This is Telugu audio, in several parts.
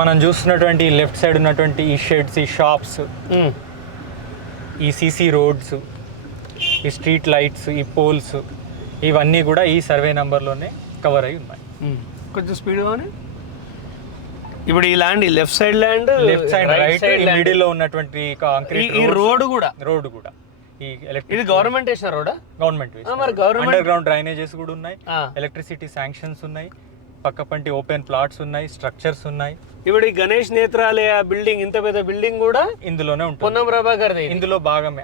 మనం చూస్తున్నటువంటి లెఫ్ట్ సైడ్ ఉన్నటువంటి ఈ షెడ్స్, ఈ షాప్స్, ఈ సీసీ రోడ్స్, ఈ స్ట్రీట్ లైట్స్, ఈ పోల్స్, ఇవన్నీ కూడా ఈ సర్వే నెంబర్లోనే కవర్ అయి ఉన్నాయి. కొంచెం స్పీడ్ కానీ ఇప్పుడు ఈ ల్యాండ్, ఈ left side land, left side right, ఈ మిడిల్ లో ఉన్నటువంటి కాంక్రీట్ ఈ రోడ్ కూడా ఈ ఇది గవర్నమెంట్ వేసిన రోడా? గవర్నమెంట్ మరి గవర్నమెంట్ అండర్ గ్రౌండ్ డ్రైనేజెస్ కూడా ఉన్నాయి, ఎలక్ట్రిసిటీ శాంక్షన్స్ ఉన్నాయి, పక్కపంటి ఓపెన్ ప్లాట్స్ ఉన్నాయి, స్ట్రక్చర్స్ ఉన్నాయి. ఇప్పుడు ఈ గణేష్ నేత్రాలయ బిల్డింగ్, ఇంత పెద్ద బిల్డింగ్ కూడా ఇందులోనే ఉంటుంది. పొన్నం ప్రభాకర్ ఇందులో భాగమే.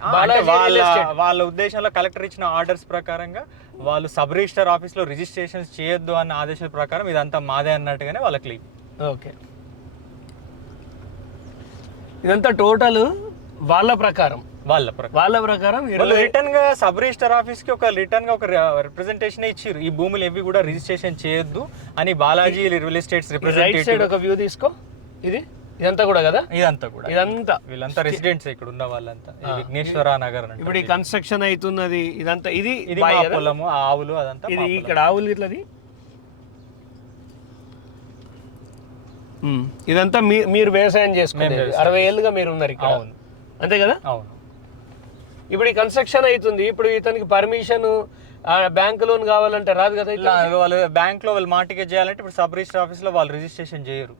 వాళ్ళ ఉద్దేశంలో కలెక్టర్ ఇచ్చిన ఆర్డర్స్ ప్రకారంగా వాళ్ళు సబ్ రిజిస్టర్ ఆఫీస్ లో రిజిస్ట్రేషన్స్ చేయొద్దు అన్న ఆదేశాల ప్రకారం ఇదంతా మాదే అన్నట్టుగానే వాళ్ళ క్లెయిమ్. ఓకే, ఇదంతా టోటల్ వాళ్ళ ప్రకారం రిటర్న్ గా సబ్ రిజిస్టర్ ఆఫీస్ కి ఒక రిప్రజెంటేషన్ ఇచ్చారు, ఈ భూములు ఏవి కూడా రిజిస్ట్రేషన్ చేయొద్దు అని. బాలాజీ రియల్ ఎస్టేట్స్ రిప్రజెంటేటివ్ ఒక వ్యూ తీసుకో. ఇదంతా కూడా కదా, ఇదంతా వీళ్ళంతా రెసిడెంట్స్ ఇక్కడ ఉన్న వాళ్ళంతా. విఘ్నేశ్వర నగర్. ఇప్పుడు ఈ కన్స్ట్రక్షన్ అవుతున్నది ఇదంతా, ఇది పొలము, ఆవులు, అదంతా ఇది ఇక్కడ ఆవులు ఇట్లది. ఇదంతా మీరు వ్యవసాయం చేసుకునేది 60 ఏళ్ళుగా మీరు ఉన్నారు ఇక్కడ, అంతే కదా? అవును. ఇప్పుడు ఈ కన్స్ట్రక్షన్ అవుతుంది, ఇప్పుడు ఇతనికి పర్మిషన్ బ్యాంక్ లోన్ కావాలంటే రాదు కదా. వాళ్ళు బ్యాంక్ లో వాళ్ళు మార్టిగేజ్ చేయాలంటే ఇప్పుడు సబ్ రిజిస్టర్ ఆఫీస్ లో వాళ్ళు రిజిస్ట్రేషన్ చేయరు.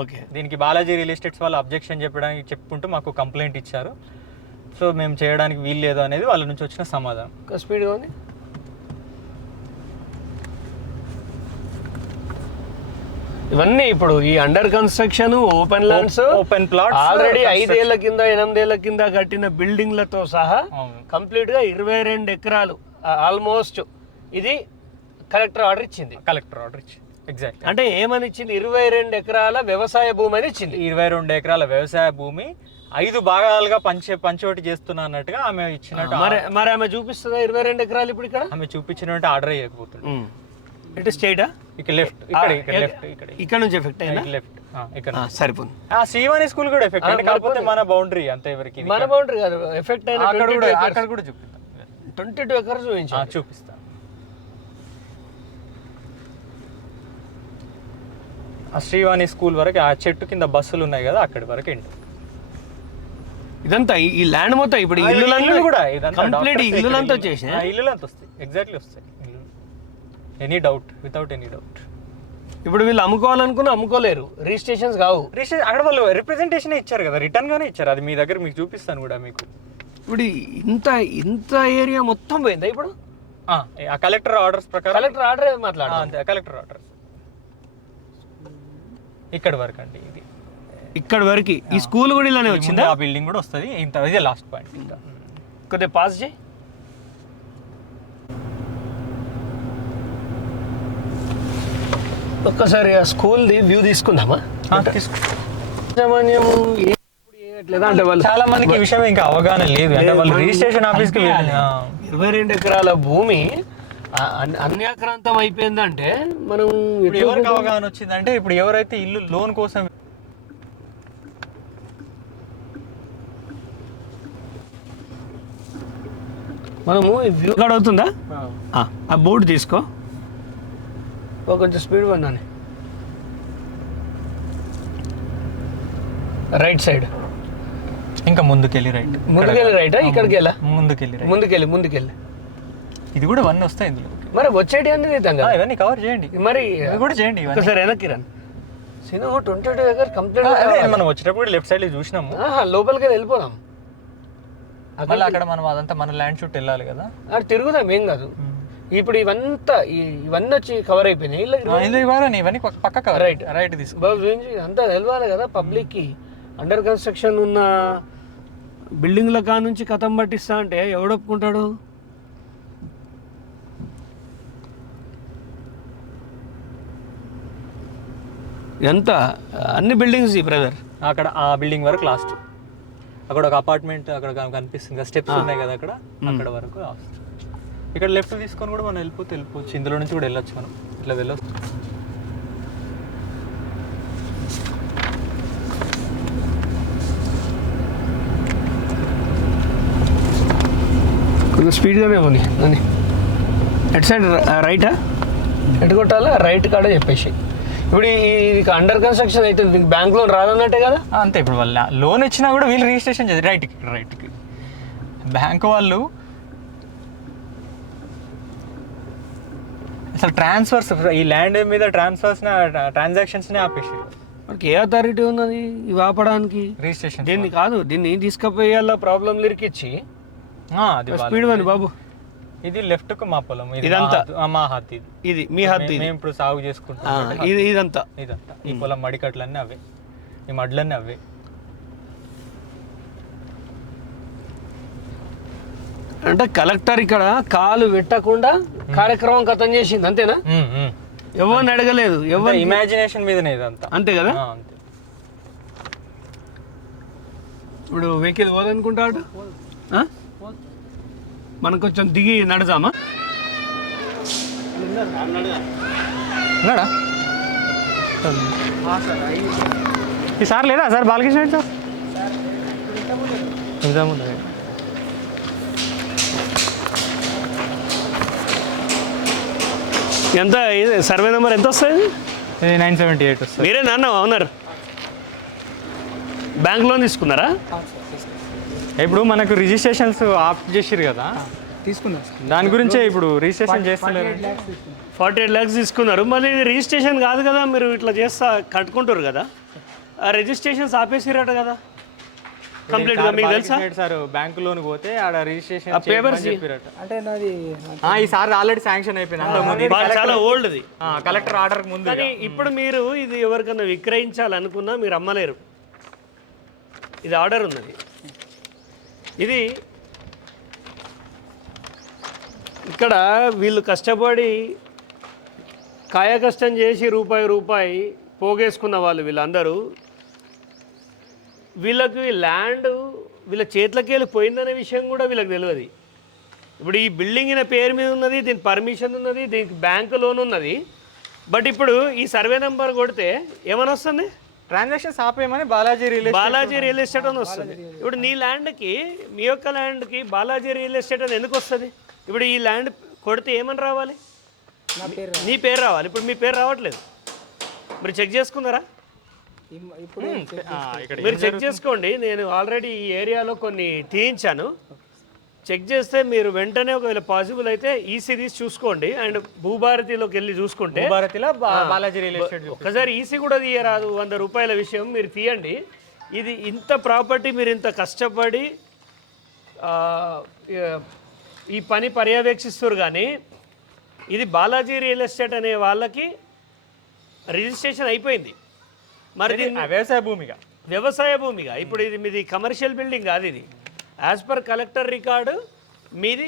ఓకే, దీనికి బాలాజీ రియల్ ఎస్టేట్స్ వాళ్ళు అబ్జెక్షన్ చెప్పుకుంటూ మాకు కంప్లైంట్ ఇచ్చారు. సో మేము చేయడానికి వీలు లేదు అనేది వాళ్ళ నుంచి వచ్చిన సమాధానం. స్పీడ్గా ఉంది. ఇవన్నీ ఇప్పుడు ఈ under construction open lands, open plots already 5 ఏళ్ల కింద 8 ఏళ్ల కింద కట్టిన బిల్డింగ్లతో సహా కంప్లీట్ గా 22 ఎకరాలు ఆల్మోస్ట్. ఇది కలెక్టర్ ఆర్డర్ ఇచ్చింది. ఎగ్జాక్ట్. అంటే ఏమని ఇచ్చింది? 22 ఎకరాల వ్యవసాయ భూమి అని ఇచ్చింది. 22 ఎకరాల వ్యవసాయ భూమి 5 భాగాలుగా పంచోటి చేస్తున్నా అన్నట్టుగా ఆమె ఇచ్చినట్టు. మరి ఆమె చూపిస్తుందా 22 ఎకరాలు? ఇప్పుడు ఇక్కడ ఆమె చూపించినట్టు ఆర్డర్ చేయకపోతుంది. ఇటు స్ట్రైటా? ఇక్కడ లెఫ్ట్, ఇక్కడ నుంచి ఎఫెక్ట్ అయినా లెఫ్ట్, ఇక్కడ సరిపోతుంది. శ్రీవాణి స్కూల్ కూడా ఎఫెక్ట్ అయింది, కాకపోతే మన బౌండరీ అంత ఎవరికి, మన బౌండరీ కాదు ఎఫెక్ట్ అయినా. అక్కడ కూడా చూపిస్తాం, 22 ఎకర్స్ చూపిస్తాం. ఆ శ్రీవాణి స్కూల్ వరకు, ఆ చెట్టు కింద బస్సులు ఉన్నాయి కదా, అక్కడి వరకు ఏంటి ఇదంతా. ఈ ల్యాండ్ మొత్తం ఇప్పుడు ఇల్లులన్నీ కూడా కంప్లీట్ ఇల్లులంతా వచ్చేసి ఇల్లులంతా వస్తాయి. ఎగ్జాక్ట్లీ వస్తాయి. Any doubt, without any doubt. ఇప్పుడు వీళ్ళు అమ్ముకోవాలనుకున్నా అమ్ముకోలేరు, రిజిస్ట్రేషన్స్ కావు. అక్కడ వాళ్ళు రిప్రజెంటేషన్ ఇచ్చారు కదా, రిటర్న్ గానే ఇచ్చారు. అది మీ దగ్గర మీకు చూపిస్తాను కూడా మీకు. ఇప్పుడు ఇంత ఏరియా మొత్తం పోయిందా ఇప్పుడు? ఆ కలెక్టర్ ఆర్డర్స్ ప్రకారం. కలెక్టర్ ఆర్డర్ మాట్లాడాలి అంతే, కలెక్టర్ ఆర్డర్స్. ఇక్కడ వరకు అండి, ఇది ఇక్కడ వరకు. ఈ స్కూల్ కూడా ఇలానే వచ్చిందా? ఆ బిల్డింగ్ కూడా వస్తుంది. ఇదే లాస్ట్ పాయింట్. ఇంకా కొద్దిగా పాస్ చేయి. ఒక్కసారి ఆ స్కూల్ది వ్యూ తీసుకుందామా? అంటే వాళ్ళు చాలా మందికి ఈ విషయం ఇంకా అవగాహన లేదు. అంటే వాళ్ళు రిజిస్ట్రేషన్ ఆఫీస్కి 22 ఎకరాల భూమి అన్యాక్రాంతం అయిపోయిందంటే మనం ఎవరికి అవగాహన వచ్చిందంటే, ఇప్పుడు ఎవరైతే ఇల్లు లోన్ కోసం మనము వ్యూ కార్డ్ అవుతుందా? ఆ బోర్డు తీసుకో, కొంచెం స్పీడ్ ఉన్నాను. రైట్ సైడ్ ఇంకా ముందుకెళ్ళి రైట్, రైటా? ఇక్కడికి వెళ్ళా, ముందుకెళ్ళి. ఇది కూడా 1 వస్తాయి ఇందులో. మరి వచ్చేటి అన్ని ఇవన్నీ కవర్ చేయండి, మరి కూడా చేయండి. ఒకసారి వెనక్కి రండి. 22 ఎకర్ కంప్లీట్. మనం వచ్చేటప్పుడు లెఫ్ట్ సైడ్ చూసినాము, లోపలికి వెళ్ళిపోదాం. అక్కడ మనం అదంతా మన ల్యాండ్ చుట్టూ వెళ్ళాలి కదా, అక్కడ తిరుగుదాం, ఏం కాదు. ఇప్పుడు ఇవన్నీ వచ్చి కవర్ అయిపోయినాయి. ఇవన్నీ పక్క రైట్ తీసుకో. అంతా తెలవాలి కదా పబ్లిక్ కి. అండర్ కన్స్ట్రక్షన్ ఉన్న బిల్డింగ్ల కా నుంచి కథం పట్టిస్తా అంటే ఎవడొప్పుకుంటాడు? ఎంత అన్ని బిల్డింగ్స్ బ్రదర్. అక్కడ ఆ బిల్డింగ్ వరకు లాస్ట్. అక్కడ ఒక అపార్ట్మెంట్ అక్కడ కనిపిస్తుంది, స్టెప్స్ ఉన్నాయి కదా అక్కడ వరకు లాస్ట్. ఇక్కడ లెఫ్ట్ తీసుకొని కూడా మనం వెళ్ళిపోవచ్చు. ఇందులో నుంచి కూడా వెళ్ళొచ్చు, మనం ఇట్లా వెళ్ళొచ్చు. కొంచెం స్పీడ్గానే ఉంది అని. ఎటు సైడ్ రైటా? ఎటు కొట్టాలా? రైట్ కాడ చెప్పేసి. ఇప్పుడు ఇది అండర్ కన్స్ట్రక్షన్ అయితే దీనికి బ్యాంక్ లోన్ రాదన్నట్టే కదా. అంతే, ఇప్పుడు వాళ్ళు లోన్ ఇచ్చినా కూడా వీళ్ళు రిజిస్ట్రేషన్ చేసి రైట్కి బ్యాంక్ వాళ్ళు అసలు ట్రాన్స్ఫర్స్, ఈ ల్యాండ్ మీద ట్రాన్సాక్షన్స్నే ఆపేసి. మనకి ఏ అథారిటీ ఉన్నది ఇవి ఆపడానికి? రిజిస్ట్రేషన్ దీన్ని కాదు, దీన్ని తీసుకుపోయేలా ప్రాబ్లం లిరికిచ్చి స్పీడ్ అని బాబు. ఇది లెఫ్ట్ కు మా పొలం, ఇదంతా మా హద్దు. ఇది మీ హద్దు. మేము ఇప్పుడు సాగు చేసుకుంటాం. ఇదంతా ఈ పొలం మడికట్లన్నీ అవే, ఈ మడ్లన్నీ అవే. అంటే కలెక్టర్ ఇక్కడ కాలు పెట్టకుండా కార్యక్రమం ఖతం చేసింది అంతేనా? ఎవరిని అడగలేదు, ఎవరు ఇమాజినేషన్ మీదనే ఇదంతా. అంతే కదా. అంతే. ఇప్పుడు వెహికల్ పోదనుకుంటాడు, మనం కొంచెం దిగి నడుదామా? ఉన్నాడా ఈసారి లేదా సార్ బాలకృష్ణ సార్? ఎంత సర్వే నెంబర్ ఎంత వస్తుంది? 978 వస్తుంది. మీరే నాన్న ఓనర్? బ్యాంక్ లోన్ తీసుకున్నారా? ఇప్పుడు మనకు రిజిస్ట్రేషన్స్ ఆఫ్ చేసిరు కదా, తీసుకున్నారు. దాని గురించే ఇప్పుడు రిజిస్ట్రేషన్ చేస్తున్నారు. 48 lakhs తీసుకున్నారు. మళ్ళీ ఇది రిజిస్ట్రేషన్ కాదు కదా, మీరు ఇట్లా చేస్తా కట్టుకుంటారు కదా, ఆ రిజిస్ట్రేషన్స్ ఆపేసిరట కదా కంప్లీట్ గా. మీకు తెలుసా సార్ బ్యాంక్ లోన్ పోతే ఆడ రిజిస్ట్రేషన్ పేపర్స్ అంటే నాది ఈసారి ఆల్రెడీ శాంక్షన్ అయిపోయింది, చాలా ఓల్డ్ది కలెక్టర్ ఆర్డర్ ముందు. కానీ ఇప్పుడు మీరు ఇది ఎవరికన్నా విక్రయించాలనుకున్నా మీరు అమ్మలేరు, ఇది ఆర్డర్ ఉన్నది. ఇది ఇక్కడ వీళ్ళు కష్టపడి కాయకష్టం చేసి రూపాయి పోగేసుకున్న వాళ్ళు వీళ్ళందరూ, వీళ్ళకి ల్యాండ్ వీళ్ళ చేతిలోకి వెళ్ళి పోయిందనే విషయం కూడా వీళ్ళకి తెలియదు. ఇప్పుడు ఈ బిల్డింగ్ ఈయన పేరు మీద ఉన్నది, దీనికి పర్మిషన్ ఉన్నది, దీనికి బ్యాంక్ లోన్ ఉన్నది. బట్ ఇప్పుడు ఈ సర్వే నెంబర్ కొడితే ఏమని వస్తుంది? ట్రాన్సాక్షన్స్ ఆపేయమని బాలాజీ రియల్ ఎస్టేట్ అని వస్తుంది. ఇప్పుడు నీ ల్యాండ్కి, మీ యొక్క ల్యాండ్కి బాలాజీ రియల్ ఎస్టేట్ అని ఎందుకు వస్తుంది? ఇప్పుడు ఈ ల్యాండ్ కొడితే ఏమని రావాలి? నీ పేరు రావాలి. ఇప్పుడు మీ పేరు రావట్లేదు. మీరు చెక్ చేసుకున్నారా? ఇప్పుడు మీరు చెక్ చేసుకోండి. నేను ఆల్రెడీ ఈ ఏరియాలో కొన్ని తీయించాను. చెక్ చేస్తే మీరు వెంటనే ఒకవేళ పాసిబుల్ అయితే ఈసీ తీసి చూసుకోండి. అండ్ భూభారతిలోకి వెళ్ళి చూసుకుంటే బాలాజీ రియల్ ఎస్టేట్ ఒకసారి ఈసీ కూడా తీయరాదు, 100 రూపాయల విషయం. మీరు తీయండి. ఇది ఇంత ప్రాపర్టీ మీరు ఇంత కష్టపడి ఈ పని పర్యవేక్షిస్తారు, కానీ ఇది బాలాజీ రియల్ ఎస్టేట్ అనే వాళ్ళకి రిజిస్ట్రేషన్ అయిపోయింది. మరి వ్యవసాయ భూమిగా ఇప్పుడు ఇది మీది కమర్షియల్ బిల్డింగ్ కాదు. ఇది యాజ్ పర్ కలెక్టర్ రికార్డు మీది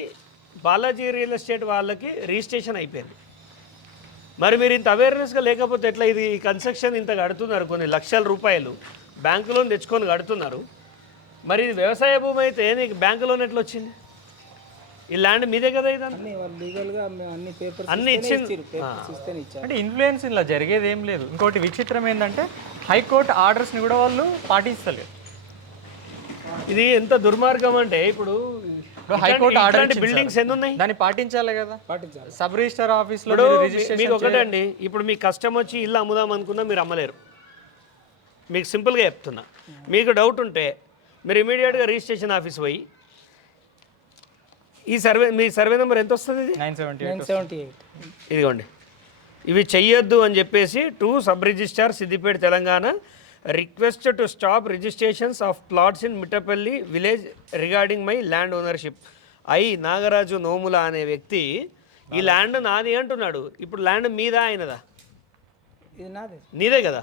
బాలాజీ రియల్ ఎస్టేట్ వాళ్ళకి రిజిస్ట్రేషన్ అయిపోయింది. మరి మీరు ఇంత అవేర్నెస్గా లేకపోతే ఎట్లా? ఇది కన్స్ట్రక్షన్ ఇంత కడుతున్నారు, కొన్ని లక్షల రూపాయలు బ్యాంకు లోన్ తెచ్చుకొని కడుతున్నారు. మరి ఇది వ్యవసాయ భూమి అయితే నీకు బ్యాంకు లోన్ ఎట్లా వచ్చింది? ఈ ల్యాండ్ మీదే కదా. ఇదంతా అన్ని ఇచ్చింది. అంటే ఇన్ఫ్లుయెన్స్ ఇలా జరిగేది ఏం లేదు. ఇంకోటి విచిత్రం ఏంటంటే హైకోర్టు ఆర్డర్స్ని కూడా వాళ్ళు పాటిస్తలేరు. ఇది ఎంత దుర్మార్గం అంటే ఇప్పుడు హైకోర్టు ఆర్డర్ బిల్డింగ్స్ ఎన్ని ఉన్నాయి, దాన్ని పాటించాలి కదా. సబ్ రిజిస్టర్ ఆఫీస్లో మీకు ఒకటే అండి, ఇప్పుడు మీకు కష్టం వచ్చి ఇల్లు అమ్ముదాం అనుకున్నా మీరు అమ్మలేరు. మీకు సింపుల్గా చెప్తున్నా. మీకు డౌట్ ఉంటే మీరు ఇమీడియట్గా రిజిస్ట్రేషన్ ఆఫీస్ పోయి ఈ మీ సర్వే నెంబర్ ఎంత వస్తుంది? 978. ఇదిగోండి, ఇవి చెయ్యొద్దు అని చెప్పేసి to sub registrar Siddipet Telangana request to stop registrations of plots in Mittapalli village regarding my land ownership. Nagaraju Nomula అనే వ్యక్తి ఈ ల్యాండ్ నాది అంటున్నాడు. ఇప్పుడు ల్యాండ్ మీదా ఆయనదా? నీదే కదా.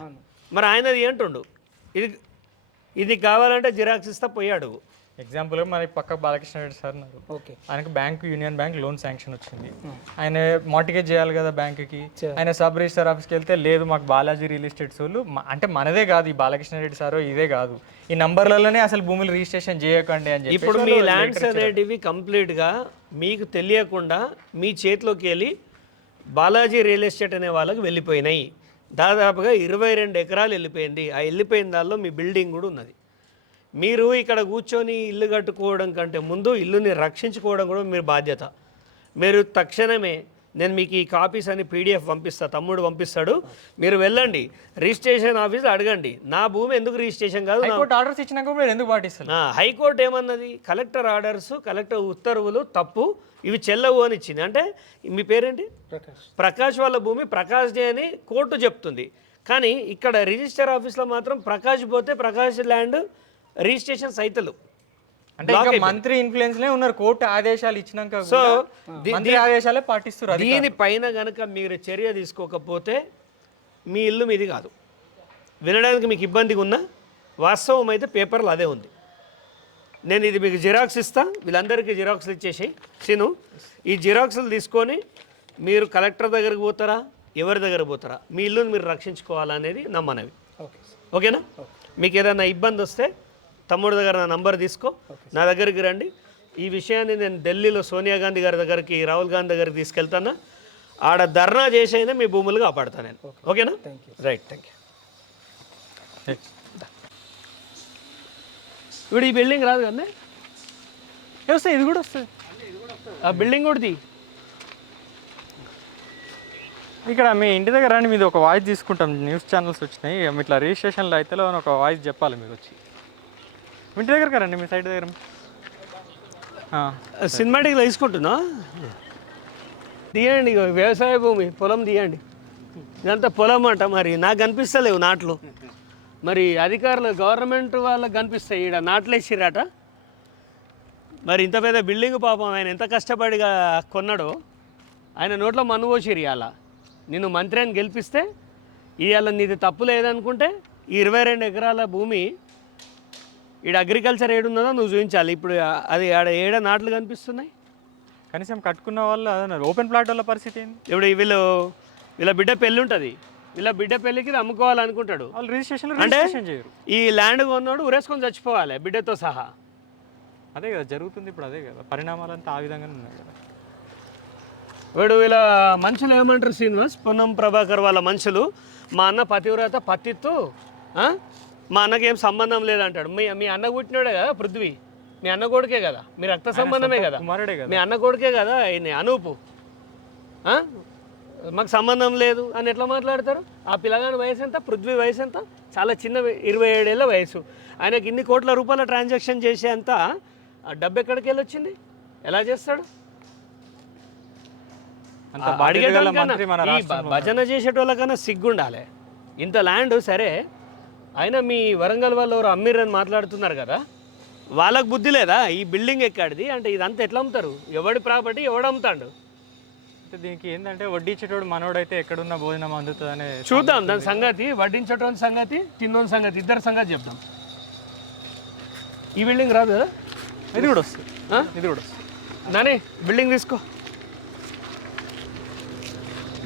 మరి ఆయనది అంటుండు. ఇది కావాలంటే జిరాక్స్ ఇస్తా పోయాడు. ఎగ్జాంపుల్ మరి పక్క బాలకృష్ణ రెడ్డి సార్ ఉన్నారు, ఆయనకు యూనియన్ బ్యాంక్ లోన్ శాంక్షన్ వచ్చింది. ఆయన మార్టిగేజ్ చేయాలి కదా బ్యాంకుకి. ఆయన సబ్ రిజిస్టర్ ఆఫీస్కి వెళ్తే లేదు మాకు బాలాజీ రియల్ ఎస్టేట్స్ వాళ్ళు, అంటే మనదే కాదు ఈ బాలకృష్ణ రెడ్డి సారో ఇదే కాదు, ఈ నంబర్లలోనే అసలు భూములు రిజిస్ట్రేషన్ చేయకండి అని చెప్పి. ఇప్పుడు మీ ల్యాండ్స్ అనేటివి కంప్లీట్గా మీకు తెలియకుండా మీ చేతిలోకి వెళ్ళి బాలాజీ రియల్ ఎస్టేట్ అనే వాళ్ళకి వెళ్ళిపోయినాయి. దాదాపుగా 22 ఎకరాలు వెళ్ళిపోయింది. ఆ వెళ్ళిపోయిన దానిలో మీ బిల్డింగ్ కూడా ఉన్నది. మీరు ఇక్కడ కూర్చొని ఇల్లు కట్టుకోవడం కంటే ముందు ఇల్లుని రక్షించుకోవడం కూడా మీరు బాధ్యత. మీరు తక్షణమే నేను మీకు ఈ కాపీస్ అని పీడిఎఫ్ పంపిస్తా, తమ్ముడు పంపిస్తాడు, మీరు వెళ్ళండి రిజిస్ట్రేషన్ ఆఫీస్ అడగండి నా భూమి ఎందుకు రిజిస్ట్రేషన్ కాదు. హైకోర్టు ఆర్డర్స్ ఇచ్చినాక కూడా ఎందుకు పాటిస్తారు? హైకోర్టు ఏమన్నది, కలెక్టర్ ఆర్డర్స్ కలెక్టర్ ఉత్తర్వులు తప్పు, ఇవి చెల్లవు అని ఇచ్చింది. అంటే మీ పేరేంటి? ప్రకాష్ వాళ్ళ భూమి ప్రకాష్ డే అని కోర్టు చెప్తుంది. కానీ ఇక్కడ రిజిస్టర్ ఆఫీస్లో మాత్రం ప్రకాష్ పోతే ప్రకాష్ ల్యాండ్ రిజిస్ట్రేషన్ సైతలు. అంటే ఇంకా మంత్రి ఇన్ఫ్లుయెన్స్ లే ఉన్నారు, కోర్టు ఆదేశాలు ఇచ్చినాక సో మంత్రి ఆదేశాలే పాటిస్తారు. దీనిపైన గనక మీరు చర్య తీసుకోకపోతే మీ ఇల్లు మీది కాదు. వినడానికి మీకు ఇబ్బందిగా ఉన్నా వాస్తవం అయితే పేపర్లో అదే ఉంది. నేను ఇది మీకు జిరాక్స్ ఇస్తా, వీళ్ళందరికీ జిరాక్స్లు ఇచ్చేసి సీను ఈ జిరాక్స్లు తీసుకొని మీరు కలెక్టర్ దగ్గరికి పోతారా, ఎవరి దగ్గర పోతారా, మీ ఇల్లుని మీరు రక్షించుకోవాలనేది నా మనవి. ఓకేనా? మీకు ఏదైనా ఇబ్బంది వస్తే తమ్ముడు దగ్గర నా నంబర్ తీసుకో, నా దగ్గరికి రండి. ఈ విషయాన్ని నేను ఢిల్లీలో సోనియా గాంధీ గారి దగ్గరికి, రాహుల్ గాంధీ దగ్గరికి తీసుకెళ్తాను. ఆడ ధర్నా చేసి అయినా మీ భూములు కాపాడుతాను నేను. ఓకేనా? Right, thank you. ఇప్పుడు ఈ బిల్డింగ్ రాదు కదా, వస్తాయి, ఇది కూడా వస్తుంది. ఆ బిల్డింగ్ కూడా తీ. ఇక్కడ మీ ఇంటి దగ్గర రండి, మీది ఒక వాయిస్ తీసుకుంటాం. న్యూస్ ఛానల్స్ వచ్చినాయి, ఇట్లా రిజిస్ట్రేషన్లో అయితే ఒక వాయిస్ చెప్పాలి మీరు వచ్చి. ఇంటి దగ్గర రండి, మీ సైడ్ దగ్గర. సినిమాటిక్లో తీసుకుంటున్నా తీయండి. వ్యవసాయ భూమి పొలం తీయండి, ఇదంతా పొలం అంట. మరి నాకు కనిపిస్తలేవు నాట్లు, మరి అధికారులు గవర్నమెంట్ వాళ్ళకి కనిపిస్తాయి. ఈడ నాట్లు వేసిరాట. మరి ఇంత పెద్ద బిల్డింగ్ పాపం ఆయన ఎంత కష్టపడిగా కొన్నాడో, ఆయన నోట్లో మన్ను పోసిరు. ఇవాళ నిన్ను మంత్రి అని గెలిపిస్తే ఇవాళ నీది తప్పు లేదనుకుంటే ఈ 22 ఎకరాల భూమి ఈడ అగ్రికల్చర్ ఏడున్నదో నువ్వు చూపించాలి. ఇప్పుడు అది ఆడ ఏడ నాట్లు కనిపిస్తున్నాయి. కనీసం కట్టుకున్న వాళ్ళు అదన్నారు. ఓపెన్ ప్లాట్ వాళ్ళ పరిస్థితి ఏంది? ఇప్పుడు వీళ్ళ బిడ్డ పెళ్ళి ఉంటుంది, వీళ్ళ బిడ్డ పెళ్ళికి ఇది అమ్ముకోవాలనుకుంటాడు. వాళ్ళు రిజిస్ట్రేషన్ అంటే చేయరు. ఈ ల్యాండ్ కొన్నాడు ఉరేసుకొని చచ్చిపోవాలి బిడ్డతో సహా. అదే కదా జరుగుతుంది ఇప్పుడు, అదే కదా పరిణామాలంతా ఆ విధంగానే ఉన్నాయి కదా. వీడు వీళ్ళ మనుషులు ఏమంటారు శ్రీనివాస్, పొన్నం ప్రభాకర్ వాళ్ళ మనుషులు, మా అన్న పతివ్రత పత్తిత్తు, మా అన్నకేం సంబంధం లేదంటాడు. మీ అన్న పుట్టినాడే కదా పృథ్వీ, మీ అన్న కొడుకే కదా, మీ రక్త సంబంధమే కదా, మీ అన్న కొడుకే కదా ఆయన అనూపు. మాకు సంబంధం లేదు అని ఎట్లా మాట్లాడతారు? ఆ పిల్లగాని వయసు ఎంత, పృథ్వీ వయసు ఎంత? చాలా చిన్న 27 ఏళ్ళ వయసు. ఆయనకి ఇన్ని కోట్ల రూపాయల ట్రాన్సాక్షన్ చేసేంత డబ్బు ఎక్కడికి వెళ్ళి వచ్చింది? ఎలా చేస్తాడు? భజన చేసేటోళ్ళకన్నా సిగ్గుండాలి. ఇంత ల్యాండ్ సరే, అయినా మీ వరంగల్ వాళ్ళు ఎవరు అమ్మిర్రని మాట్లాడుతున్నారు కదా, వాళ్ళకు బుద్ధి లేదా? ఈ బిల్డింగ్ ఎక్కడిది అంటే ఇదంతా ఎట్లా అమ్ముతారు? ఎవడి ప్రాపర్టీ ఎవడు అమ్ముతాడు? దీనికి ఏంటంటే వడ్డించేటోడు మనోడైతే ఎక్కడున్న భోజనం అందుతుందనే చూద్దాం. దాని సంగతి, వడ్డించేటోని సంగతి, తిన్నోని సంగతి, ఇద్దరు సంగతి చెప్దాం. ఈ బిల్డింగ్ రాదు కదా, ఇది కూడా వస్తుంది. ఇది కూడా వస్తుంది. నానే బిల్డింగ్ తీసుకో.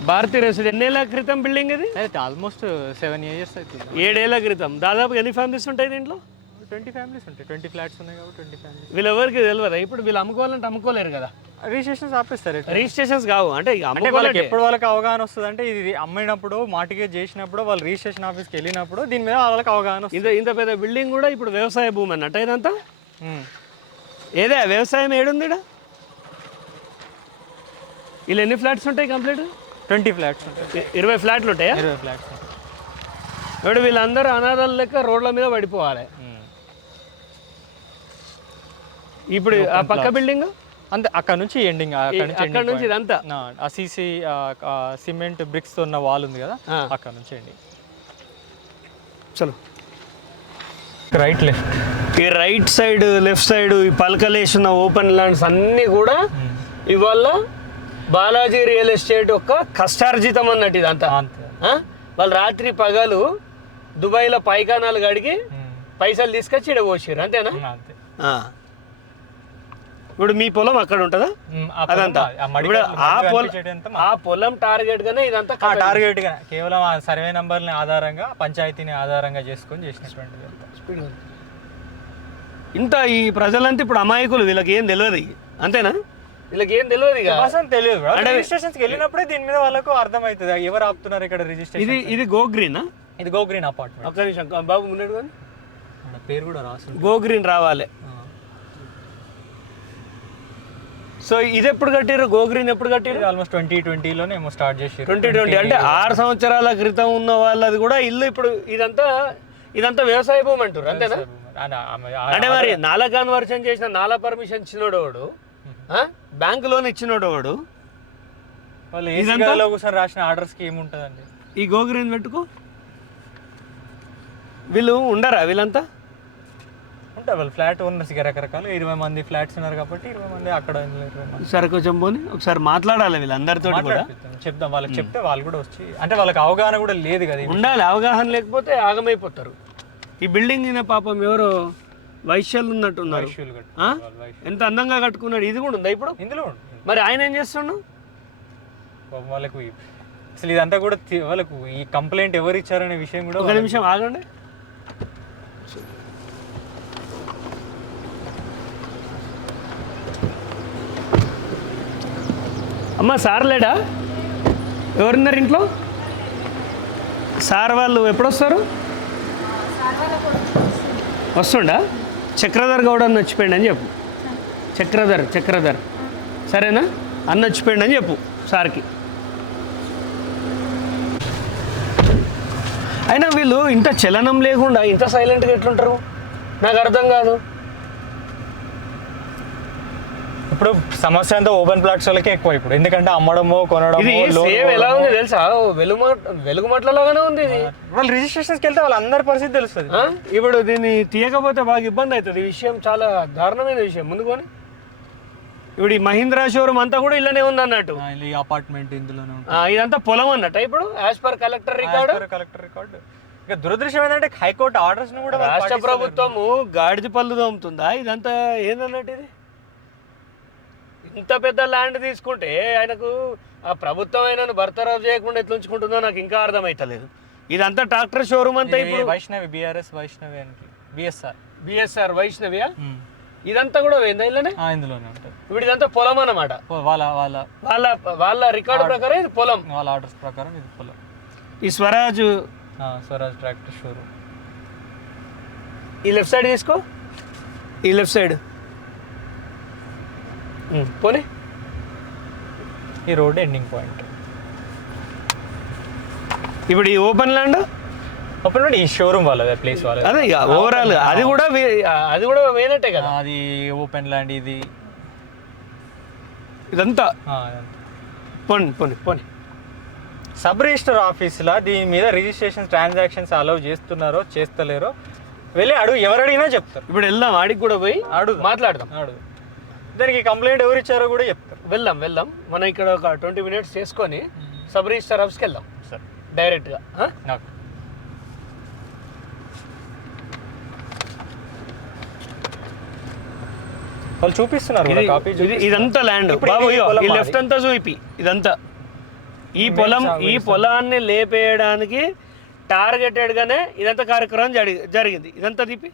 భారతీయ రెసిడెంట్ ఎన్నేళ్ల క్రితం బిల్డింగ్ ఇది? అయితే ఆల్మోస్ట్ 7 years అవుతుంది. 7 ఏళ్ల క్రితం. దాదాపు ఎన్ని ఫ్యామిలీస్ ఉంటాయి దీంట్లో? 20 ఫ్యామిలీస్ ఉంటాయి. 20 ఫ్లాట్స్ ఉన్నాయి కాబట్టి 20 ఫ్యామిలీస్. వీళ్ళెవరికి తెలియదా? ఇప్పుడు వీళ్ళు అమ్ముకోవాలంటే అమ్ముకోలేరు కదా, రిజిస్ట్రేషన్స్ ఆపేస్తారు. రిజిస్ట్రేషన్స్ కావు అంటే వాళ్ళకి ఎప్పుడు వాళ్ళకి అవగాహన వస్తుంది అంటే ఇది అమ్మినప్పుడు, మార్టిగేజ్ చేసినప్పుడు, వాళ్ళు రిజిస్ట్రేషన్ ఆఫీస్కి వెళ్ళినప్పుడు దీని మీద వాళ్ళకి అవగాహన వస్తుంది. ఇంత పెద్ద బిల్డింగ్ కూడా ఇప్పుడు వ్యవసాయ భూమి అన్నట్టు ఇదంతా. ఏదే వ్యవసాయం ఏడుంది? వీళ్ళు ఎన్ని ఫ్లాట్స్ ఉంటాయి కంప్లీట్? 20 ఫ్లాట్స్ ఉంటాయి. 20 ఫ్లాట్లు ఉంటాయా? 20 ఫ్లాట్స్. ఇప్పుడు వీళ్ళందరూ అనాథాల లెక్క రోడ్ల మీద పడిపోవాలి. ఇప్పుడు ఆ పక్క బిల్డింగ్ అంతే, అక్కడ నుంచి ఎండింగ్, అక్కడ నుంచి ఇదంతా ఆ సీసీ సిమెంట్ బ్రిక్స్ తో ఉన్న వాల్ ఉంది కదా, అక్కడ నుంచి ఎండింగ్. చలో రైట్ లెఫ్ట్, ఈ రైట్ సైడ్ లెఫ్ట్ సైడ్ ఈ పలకలేసిన ఓపెన్ ల్యాండ్స్ అన్నీ కూడా ఇవాళ బాలాజీ రియల్ ఎస్టేట్ యొక్క కష్టార్జితం అన్నట్టు ఇదంతా. వాళ్ళు రాత్రి పగలు దుబాయ్లో పైకానాలు కడిగి పైసలు తీసుకొచ్చి ఇక్కడ పోసారు, అంతేనా? ఇప్పుడు మీ పొలం అక్కడ ఉంటుందా? అదంతా ఆ పొలం టార్గెట్ గానే ఇదంతా టార్గెట్ గా కేవలం ఆ సర్వే నంబర్ని ఆధారంగా, పంచాయతీని ఆధారంగా చేసుకొని చేసినటువంటిది. ఇంత ఈ ప్రజలంతా ఇప్పుడు అమాయకులు, వీళ్ళకి ఏం తెలియదు, అంతేనా? వీళ్ళకి ఏం తెలియదు, తెలియదు. రిజిస్ట్రేషన్స్కి వెళ్ళినప్పుడే దీని మీద వాళ్ళకు అర్థమవుతుంది ఎవరు ఆపుతున్నారు ఇక్కడ రిజిస్ట్రేషన్. ఇది గో గ్రీనా? ఇది గో గ్రీన్ అపార్ట్మెంట్. ఒక్క నిమిషం బాబు మున్నట్టు కానీ పేరు కూడా రాసు, గో గ్రీన్ రావాలి. సో ఇది ఎప్పుడు కట్టారు? గో గ్రీన్ ఎప్పుడు కట్టారు? ఆల్మోస్ట్ 2020లోనే ఏమో స్టార్ట్ చేసి 2020 అంటే 6 సంవత్సరాల క్రితం ఉన్న వాళ్ళది కూడా ఇల్లు ఇప్పుడు ఇదంతా వ్యవసాయ భూమి అంటారు అంతేనా? అంటే మరి నాలా కన్వర్షన్ చేసిన నాలా పర్మిషన్ ఇచ్చినోడు వాడు, బ్యాంకు లోన్ ఇచ్చినోడు వాడు, వాళ్ళు ఏసీలో కూర్చొని రాసిన ఆర్డర్స్కి ఏముంటుందండి? ఈ గో గ్రీన్ పెట్టుకో, వీళ్ళు ఉండరా? వీళ్ళంతా ఉంటారు, వాళ్ళు ఫ్లాట్ ఓనర్స్ రకరకాలు 20 మంది ఫ్లాట్స్ ఉన్నారు కాబట్టి 20 మంది అక్కడ 20 మంది. సరే కొంచెం పోనీ ఒకసారి మాట్లాడాలి వీళ్ళందరితో కూడా, చెప్దాం వాళ్ళకి, చెప్తే వాళ్ళు కూడా వచ్చి, అంటే వాళ్ళకి అవగాహన కూడా లేదు కదా. ఉండాలి అవగాహన, లేకపోతే ఆగమైపోతారు. ఈ బిల్డింగ్ మీద పాపం ఎవరో వైశ్యాలు ఉన్నట్టున్నారు, ఎంత అందంగా కట్టుకున్నాడు. ఇది కూడా ఉందా ఇప్పుడు ఇందులో? మరి ఆయన ఏం చేస్తుండు? వాళ్ళకు అసలు ఇదంతా కూడా వాళ్ళకు ఈ కంప్లైంట్ ఎవరు ఇచ్చారనే విషయం కూడా. ఒక నిమిషం ఆగండి. అమ్మ సార్ లేడా? ఎవరున్నారు ఇంట్లో? సార్ వాళ్ళు ఎప్పుడు వస్తారు? వస్తుండా? చక్రధర్ గౌడ్ అన్న వచ్చిపోయిండు అని చెప్పు. చక్రధర్ సరేనా? అన్న వచ్చిపోయిండు అని చెప్పు సార్కి. అయినా వీళ్ళు ఇంత చలనం లేకుండా ఇంత సైలెంట్గా ఎట్లుంటారు నాకు అర్థం కాదు. ఇప్పుడు సమస్య అంతా ఓపెన్ ప్లాట్స్ వాళ్ళకే ఎక్కువ ఇప్పుడు, ఎందుకంటే అమ్మడమో కొనడమో. సేమ్ ఎలా ఉంది తెలుసా? వెలుగుమట్లలాగానే ఉంది ఇది. వాళ్ళు రిజిస్ట్రేషన్స్కి వెళ్తే వాళ్ళందరి పరిస్థితి తెలుస్తుంది. ఇప్పుడు దీన్ని తీయకపోతే బాగా ఇబ్బంది అవుతుంది. ఈ విషయం చాలా దారుణమైన విషయం. ముందుకొని ఇప్పుడు ఈ మహీంద్రా షోరూమ్ అంతా కూడా ఇలానే ఉంది అన్నట్టు. ఈ అపార్ట్మెంట్ ఇందులోనే ఇదంతా పొలం అన్నట్టు ఇప్పుడు యాజ్ పర్ కలెక్టర్ రికార్డు. ఇక దురదృష్టం ఏంటంటే హైకోర్టు ఆర్డర్స్ ను కూడా రాష్ట్ర ప్రభుత్వము గాడిద పళ్ళు తోముతుందా? ఇదంతా ఏందన్నట్టు ఇది? ఇంత పెద్ద ల్యాండ్ తీసుకుంటే ఆయనకు ఆ ప్రభుత్వం ఆయనను బర్తరఫ్ చేయకుండా ఎట్లా ఉంచుకుంటుందో నాకు ఇంకా అర్థమైతలేదు. ఇదంతా ట్రాక్టర్ షోరూమ్ అంతా ఇప్పుడు వైష్ణవి, BRS వైష్ణవి అని, బిఎస్ఆర్ వైష్ణవియా, ఇదంతా కూడా పోయిందా ఇలానే? ఇందులోనే ఉంటుంది. ఇప్పుడు ఇదంతా పొలం అన్నమాట. వాళ్ళ రికార్డు ప్రకారం ఇది పొలం, వాళ్ళ ఆర్డర్స్ ప్రకారం ఇది పొలం. ఈ స్వరాజ్ ట్రాక్టర్ షోరూమ్. ఈ లెఫ్ట్ సైడ్ తీసుకో, ఈ లెఫ్ట్ సైడ్ పోనీ. ఈ రోడ్ ఎండింగ్ పాయింట్. ఇప్పుడు ఈ ఓపెన్ ల్యాండ్ ఈ షోరూమ్ వాళ్ళది, ప్లేస్ వాళ్ళది. అదే ఇక ఓవరాల్ అది కూడా వేనట్టే కదా. అది ఓపెన్ ల్యాండ్. ఇది ఇదంతా పోనీ సబ్ రిజిస్టర్ ఆఫీసులో దీని మీద రిజిస్ట్రేషన్ ట్రాన్సాక్షన్స్ అలౌ చేస్తున్నారో చేస్తలేరో వెళ్ళి అడుగు, ఎవరు అడిగినా చెప్తారు. ఇప్పుడు వెళ్దాం, ఆడికి కూడా పోయి మాట్లాడదాం. దానికి కంప్లైంట్ ఎవరు ఇచ్చారో కూడా చెప్తారు. వెళ్దాం. మనం ఇక్కడ ఒక 20 minutes చేసుకొని సబ్ రిజిస్టర్ ఆఫీస్కి వెళ్దాం సార్ డైరెక్ట్గా. వాళ్ళు చూపిస్తున్నారు ఇదంతా ల్యాండ్ బాబు, ఈ లెఫ్ట్ అంతా చూపి. ఇదంతా ఈ పొలాన్ని లేపేయడానికి టార్గెటెడ్గానే ఇదంతా కార్యక్రమం జరిగింది. ఇదంతా తీపి.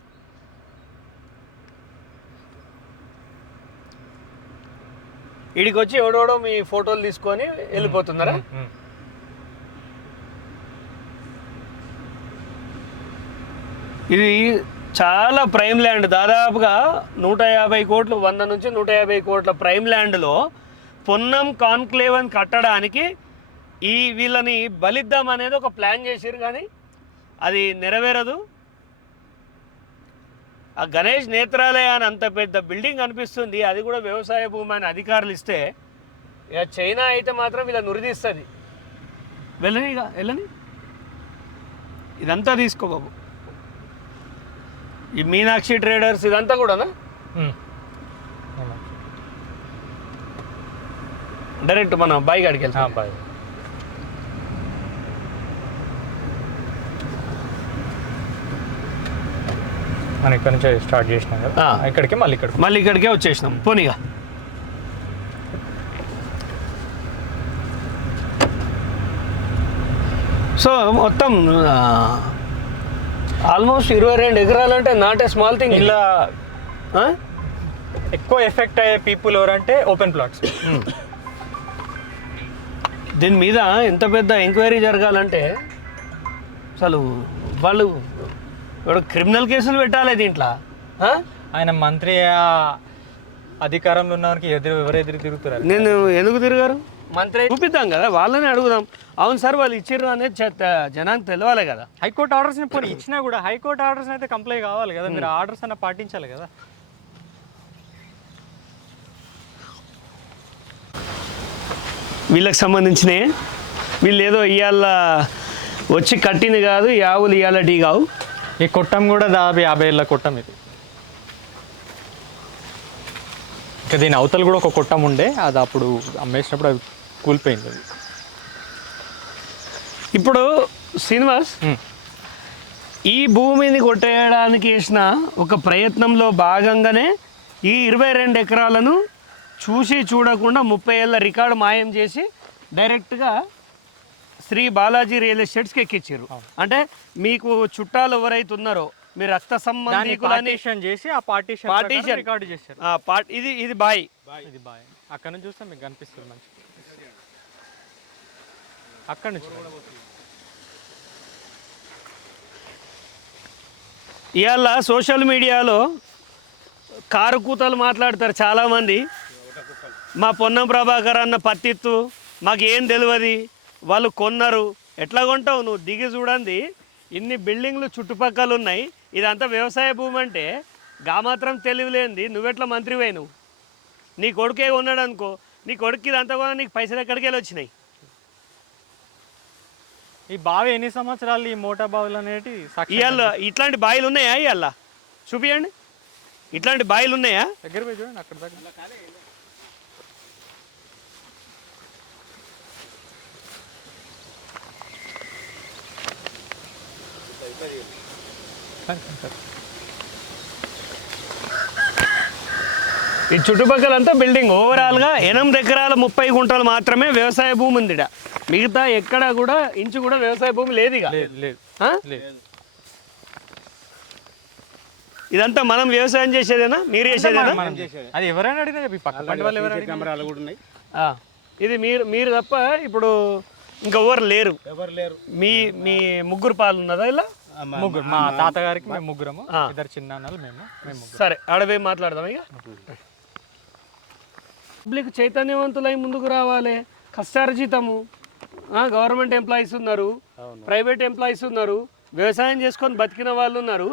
ఇడికి వచ్చి ఎవడోడో మీ ఫోటోలు తీసుకొని వెళ్ళిపోతున్నారా? ఇది చాలా ప్రైమ్ ల్యాండ్, దాదాపుగా 150 కోట్లు, 100 నుంచి 150 కోట్ల ప్రైమ్ ల్యాండ్లో పొన్నం కాన్క్లేవ్ కట్టడానికి వీళ్ళని బలిద్దాం అనేది ఒక ప్లాన్ చేశారు, కానీ అది నెరవేరదు. ఆ గణేష్ నేత్రాలయ అని అంత పెద్ద బిల్డింగ్ అనిపిస్తుంది, అది కూడా వ్యవసాయ భూమి అని అధికారులు ఇస్తే, ఇక చైనా అయితే మాత్రం ఇలా నురిదిస్తుంది. వెళ్ళని ఇదంతా తీసుకో బాబు. ఈ మీనాక్షి ట్రేడర్స్ ఇదంతా కూడానా? డైరెక్ట్ మనం బాయ్ గాడికి వెళ్తాం. మనం ఇక్కడ నుంచి స్టార్ట్ చేసినాం కదా, ఇక్కడికి మళ్ళీ ఇక్కడికే వచ్చేసినాం. పోనీగా సో మొత్తం ఆల్మోస్ట్ 22 ఎకరాలు అంటే నాట్ ఏ స్మాల్ థింగ్. ఇలా ఎక్కువ ఎఫెక్ట్ అయ్యే పీపుల్ ఎవరంటే ఓపెన్ ప్లాట్స్. దీని మీద ఎంత పెద్ద ఎంక్వైరీ జరగాలంటే అసలు వాళ్ళు క్రిమినల్ కేసులు పెట్టాలి దీంట్లో. ఆయన మంత్రి అధికారంలో ఉన్న వారికి ఎవరెదురు తిరుగుతారు? నేను ఎందుకు తిరిగారు మంత్రి చూపిద్దాం కదా, వాళ్ళని అడుగుదాం. అవును సార్ వాళ్ళు ఇచ్చిర్రు అనేది జనానికి తెలియాలి కదా. హైకోర్టు ఆర్డర్స్ పోనీ ఇచ్చినా కూడా హైకోర్టు ఆర్డర్స్ అయితే కంప్లై కావాలి కదా, మీరు ఆర్డర్స్ అన్న పాటించాలి కదా. వీళ్ళకి సంబంధించినవి వీళ్ళు ఏదో ఇవాళ వచ్చి కట్టింది కాదు, ఈ ఆవులు ఇవాళ టీ కావు. ఈ కొట్టం కూడా దాదాపు 50 ఏళ్ళ కొట్టం ఇది. ఇంకా దీని అవతలు కూడా ఒక కొట్టం ఉండే, అది అప్పుడు అమ్మేసినప్పుడు అది కూలిపోయింది. అది ఇప్పుడు శ్రీనివాస్ ఈ భూమిని కొట్టేయడానికి చేసిన ఒక ప్రయత్నంలో భాగంగానే ఈ 22 ఎకరాలను చూసి చూడకుండా 30 ఏళ్ళ రికార్డు మాయం చేసి డైరెక్ట్గా శ్రీ బాలాజీ రియల్ ఎస్టేట్స్కి ఎక్కించారు. అంటే మీకు చుట్టాలు ఎవరైతే ఉన్నారో మీ రక్త సంబంధికులని చేసి ఆ పార్టీషన్ రికార్డు చేశారు. ఇది బాయ్, ఇది బాయ్. అక్కడ నుంచి చూస్తే మీకు కనిపిస్తుంది మంచి. అక్కడ నుంచి ఇవాళ సోషల్ మీడియాలో కారు కూతలు మాట్లాడతారు చాలామంది. మా పొన్నం ప్రభాకర్ అన్న పత్తిత్తు మాకు ఏం తెలియదు, వాళ్ళు కొన్నారు. ఎట్లా కొంటావు నువ్వు? దిగి చూడండి, ఇన్ని బిల్డింగ్లు చుట్టుపక్కల ఉన్నాయి, ఇదంతా వ్యవసాయ భూమి అంటే గా మాత్రం తెలియలేంది. నువ్వెట్లా మంత్రివై? నువ్వు నీ కొడుకే ఉన్నాడు అనుకో, నీ కొడుకు ఇదంతా కూడా నీకు పైసలు ఎక్కడికి వెళ్ళి వచ్చినాయి? ఈ బావి ఎన్ని సంవత్సరాలు ఈ మోటా బావులు అనేటి ఇవాళ ఇట్లాంటి బావిలు ఉన్నాయా? ఇవాళ చూపియండి, ఇట్లాంటి బావిలు ఉన్నాయా? దగ్గర పోయి చూడండి, అక్కడ దగ్గర. ఈ చుట్టుపక్కలంతా బిల్డింగ్. ఓవరాల్గా 8 ఎకరాల 30 గుంటలు మాత్రమే వ్యవసాయ భూమి ఉంది. మిగతా ఎక్కడ కూడా ఇంచు కూడా వ్యవసాయ భూమి లేదు. ఇక ఇదంతా మనం వ్యవసాయం చేసేదేనా, మీరు చేసేదేనా? అది ఎవరైనా అడిగినా ఇది మీరు తప్ప ఇప్పుడు ఇంకా ఎవరు లేరు. మీ ముగ్గురు పాలు ఉన్నదా? ఇలా ముగ్గురు. మా తాతగారికి మేము ముగ్గురము, 2 చిన్నాన్నలు, మేము. సరే ఆడపోయి మాట్లాడదాం. ఇక పబ్లిక్ చైతన్యవంతులై ముందుకు రావాలి. కష్టార్జితము, గవర్నమెంట్ ఎంప్లాయీస్ ఉన్నారు, ప్రైవేట్ ఎంప్లాయీస్ ఉన్నారు, వ్యవసాయం చేసుకొని బతికిన వాళ్ళు ఉన్నారు.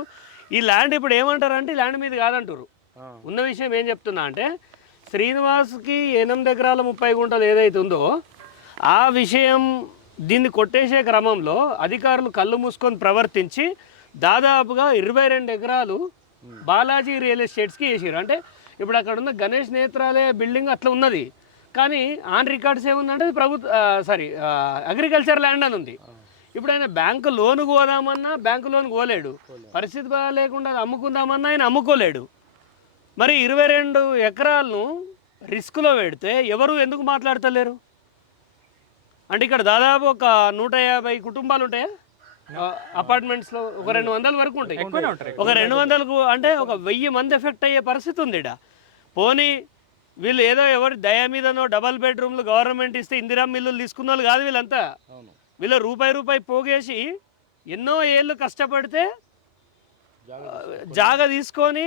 ఈ ల్యాండ్ ఇప్పుడు ఏమంటారంటే ల్యాండ్ మీద కాదంటారు. ఉన్న విషయం ఏం చెప్తున్నా అంటే శ్రీనివాస్కి 8 ఎకరాల 30 గుంటలు ఏదైతే ఉందో ఆ విషయం దీన్ని కొట్టేసే క్రమంలో అధికారులు కళ్ళు మూసుకొని ప్రవర్తించి దాదాపుగా 22 ఎకరాలు బాలాజీ రియల్ ఎస్టేట్స్కి వేసారు. అంటే ఇప్పుడు అక్కడ ఉన్న గణేష్ నేత్రాలయ బిల్డింగ్ అట్లా ఉన్నది, కానీ ఆన్ రికార్డ్స్ ఏముందంటే అగ్రికల్చర్ ల్యాండ్ అని ఉంది. ఇప్పుడు ఆయన బ్యాంకు లోను పోదామన్నా బ్యాంకు లోన్ పోలేడు, పరిస్థితి లేకుండా అది అమ్ముకుందామన్నా ఆయన అమ్ముకోలేడు. మరి 22 ఎకరాలను రిస్క్లో పెడితే ఎవరు ఎందుకు మాట్లాడతలేరు? అంటే ఇక్కడ దాదాపు ఒక 150 కుటుంబాలు ఉంటాయా అపార్ట్మెంట్స్లో? ఒక 200 వరకు ఉంటాయి. ఒక 200కు అంటే ఒక 1000 మంది ఎఫెక్ట్ అయ్యే పరిస్థితి ఉంది ఇక్కడ. పోనీ వీళ్ళు ఏదో ఎవరి దయ మీదనో డబల్ బెడ్రూమ్లు గవర్నమెంట్ ఇస్తే ఇందిరా మిల్లులు తీసుకున్న వాళ్ళు కాదు వీళ్ళంతా. వీళ్ళు రూపాయి పోగేసి ఎన్నో ఏళ్ళు కష్టపడితే జాగా తీసుకొని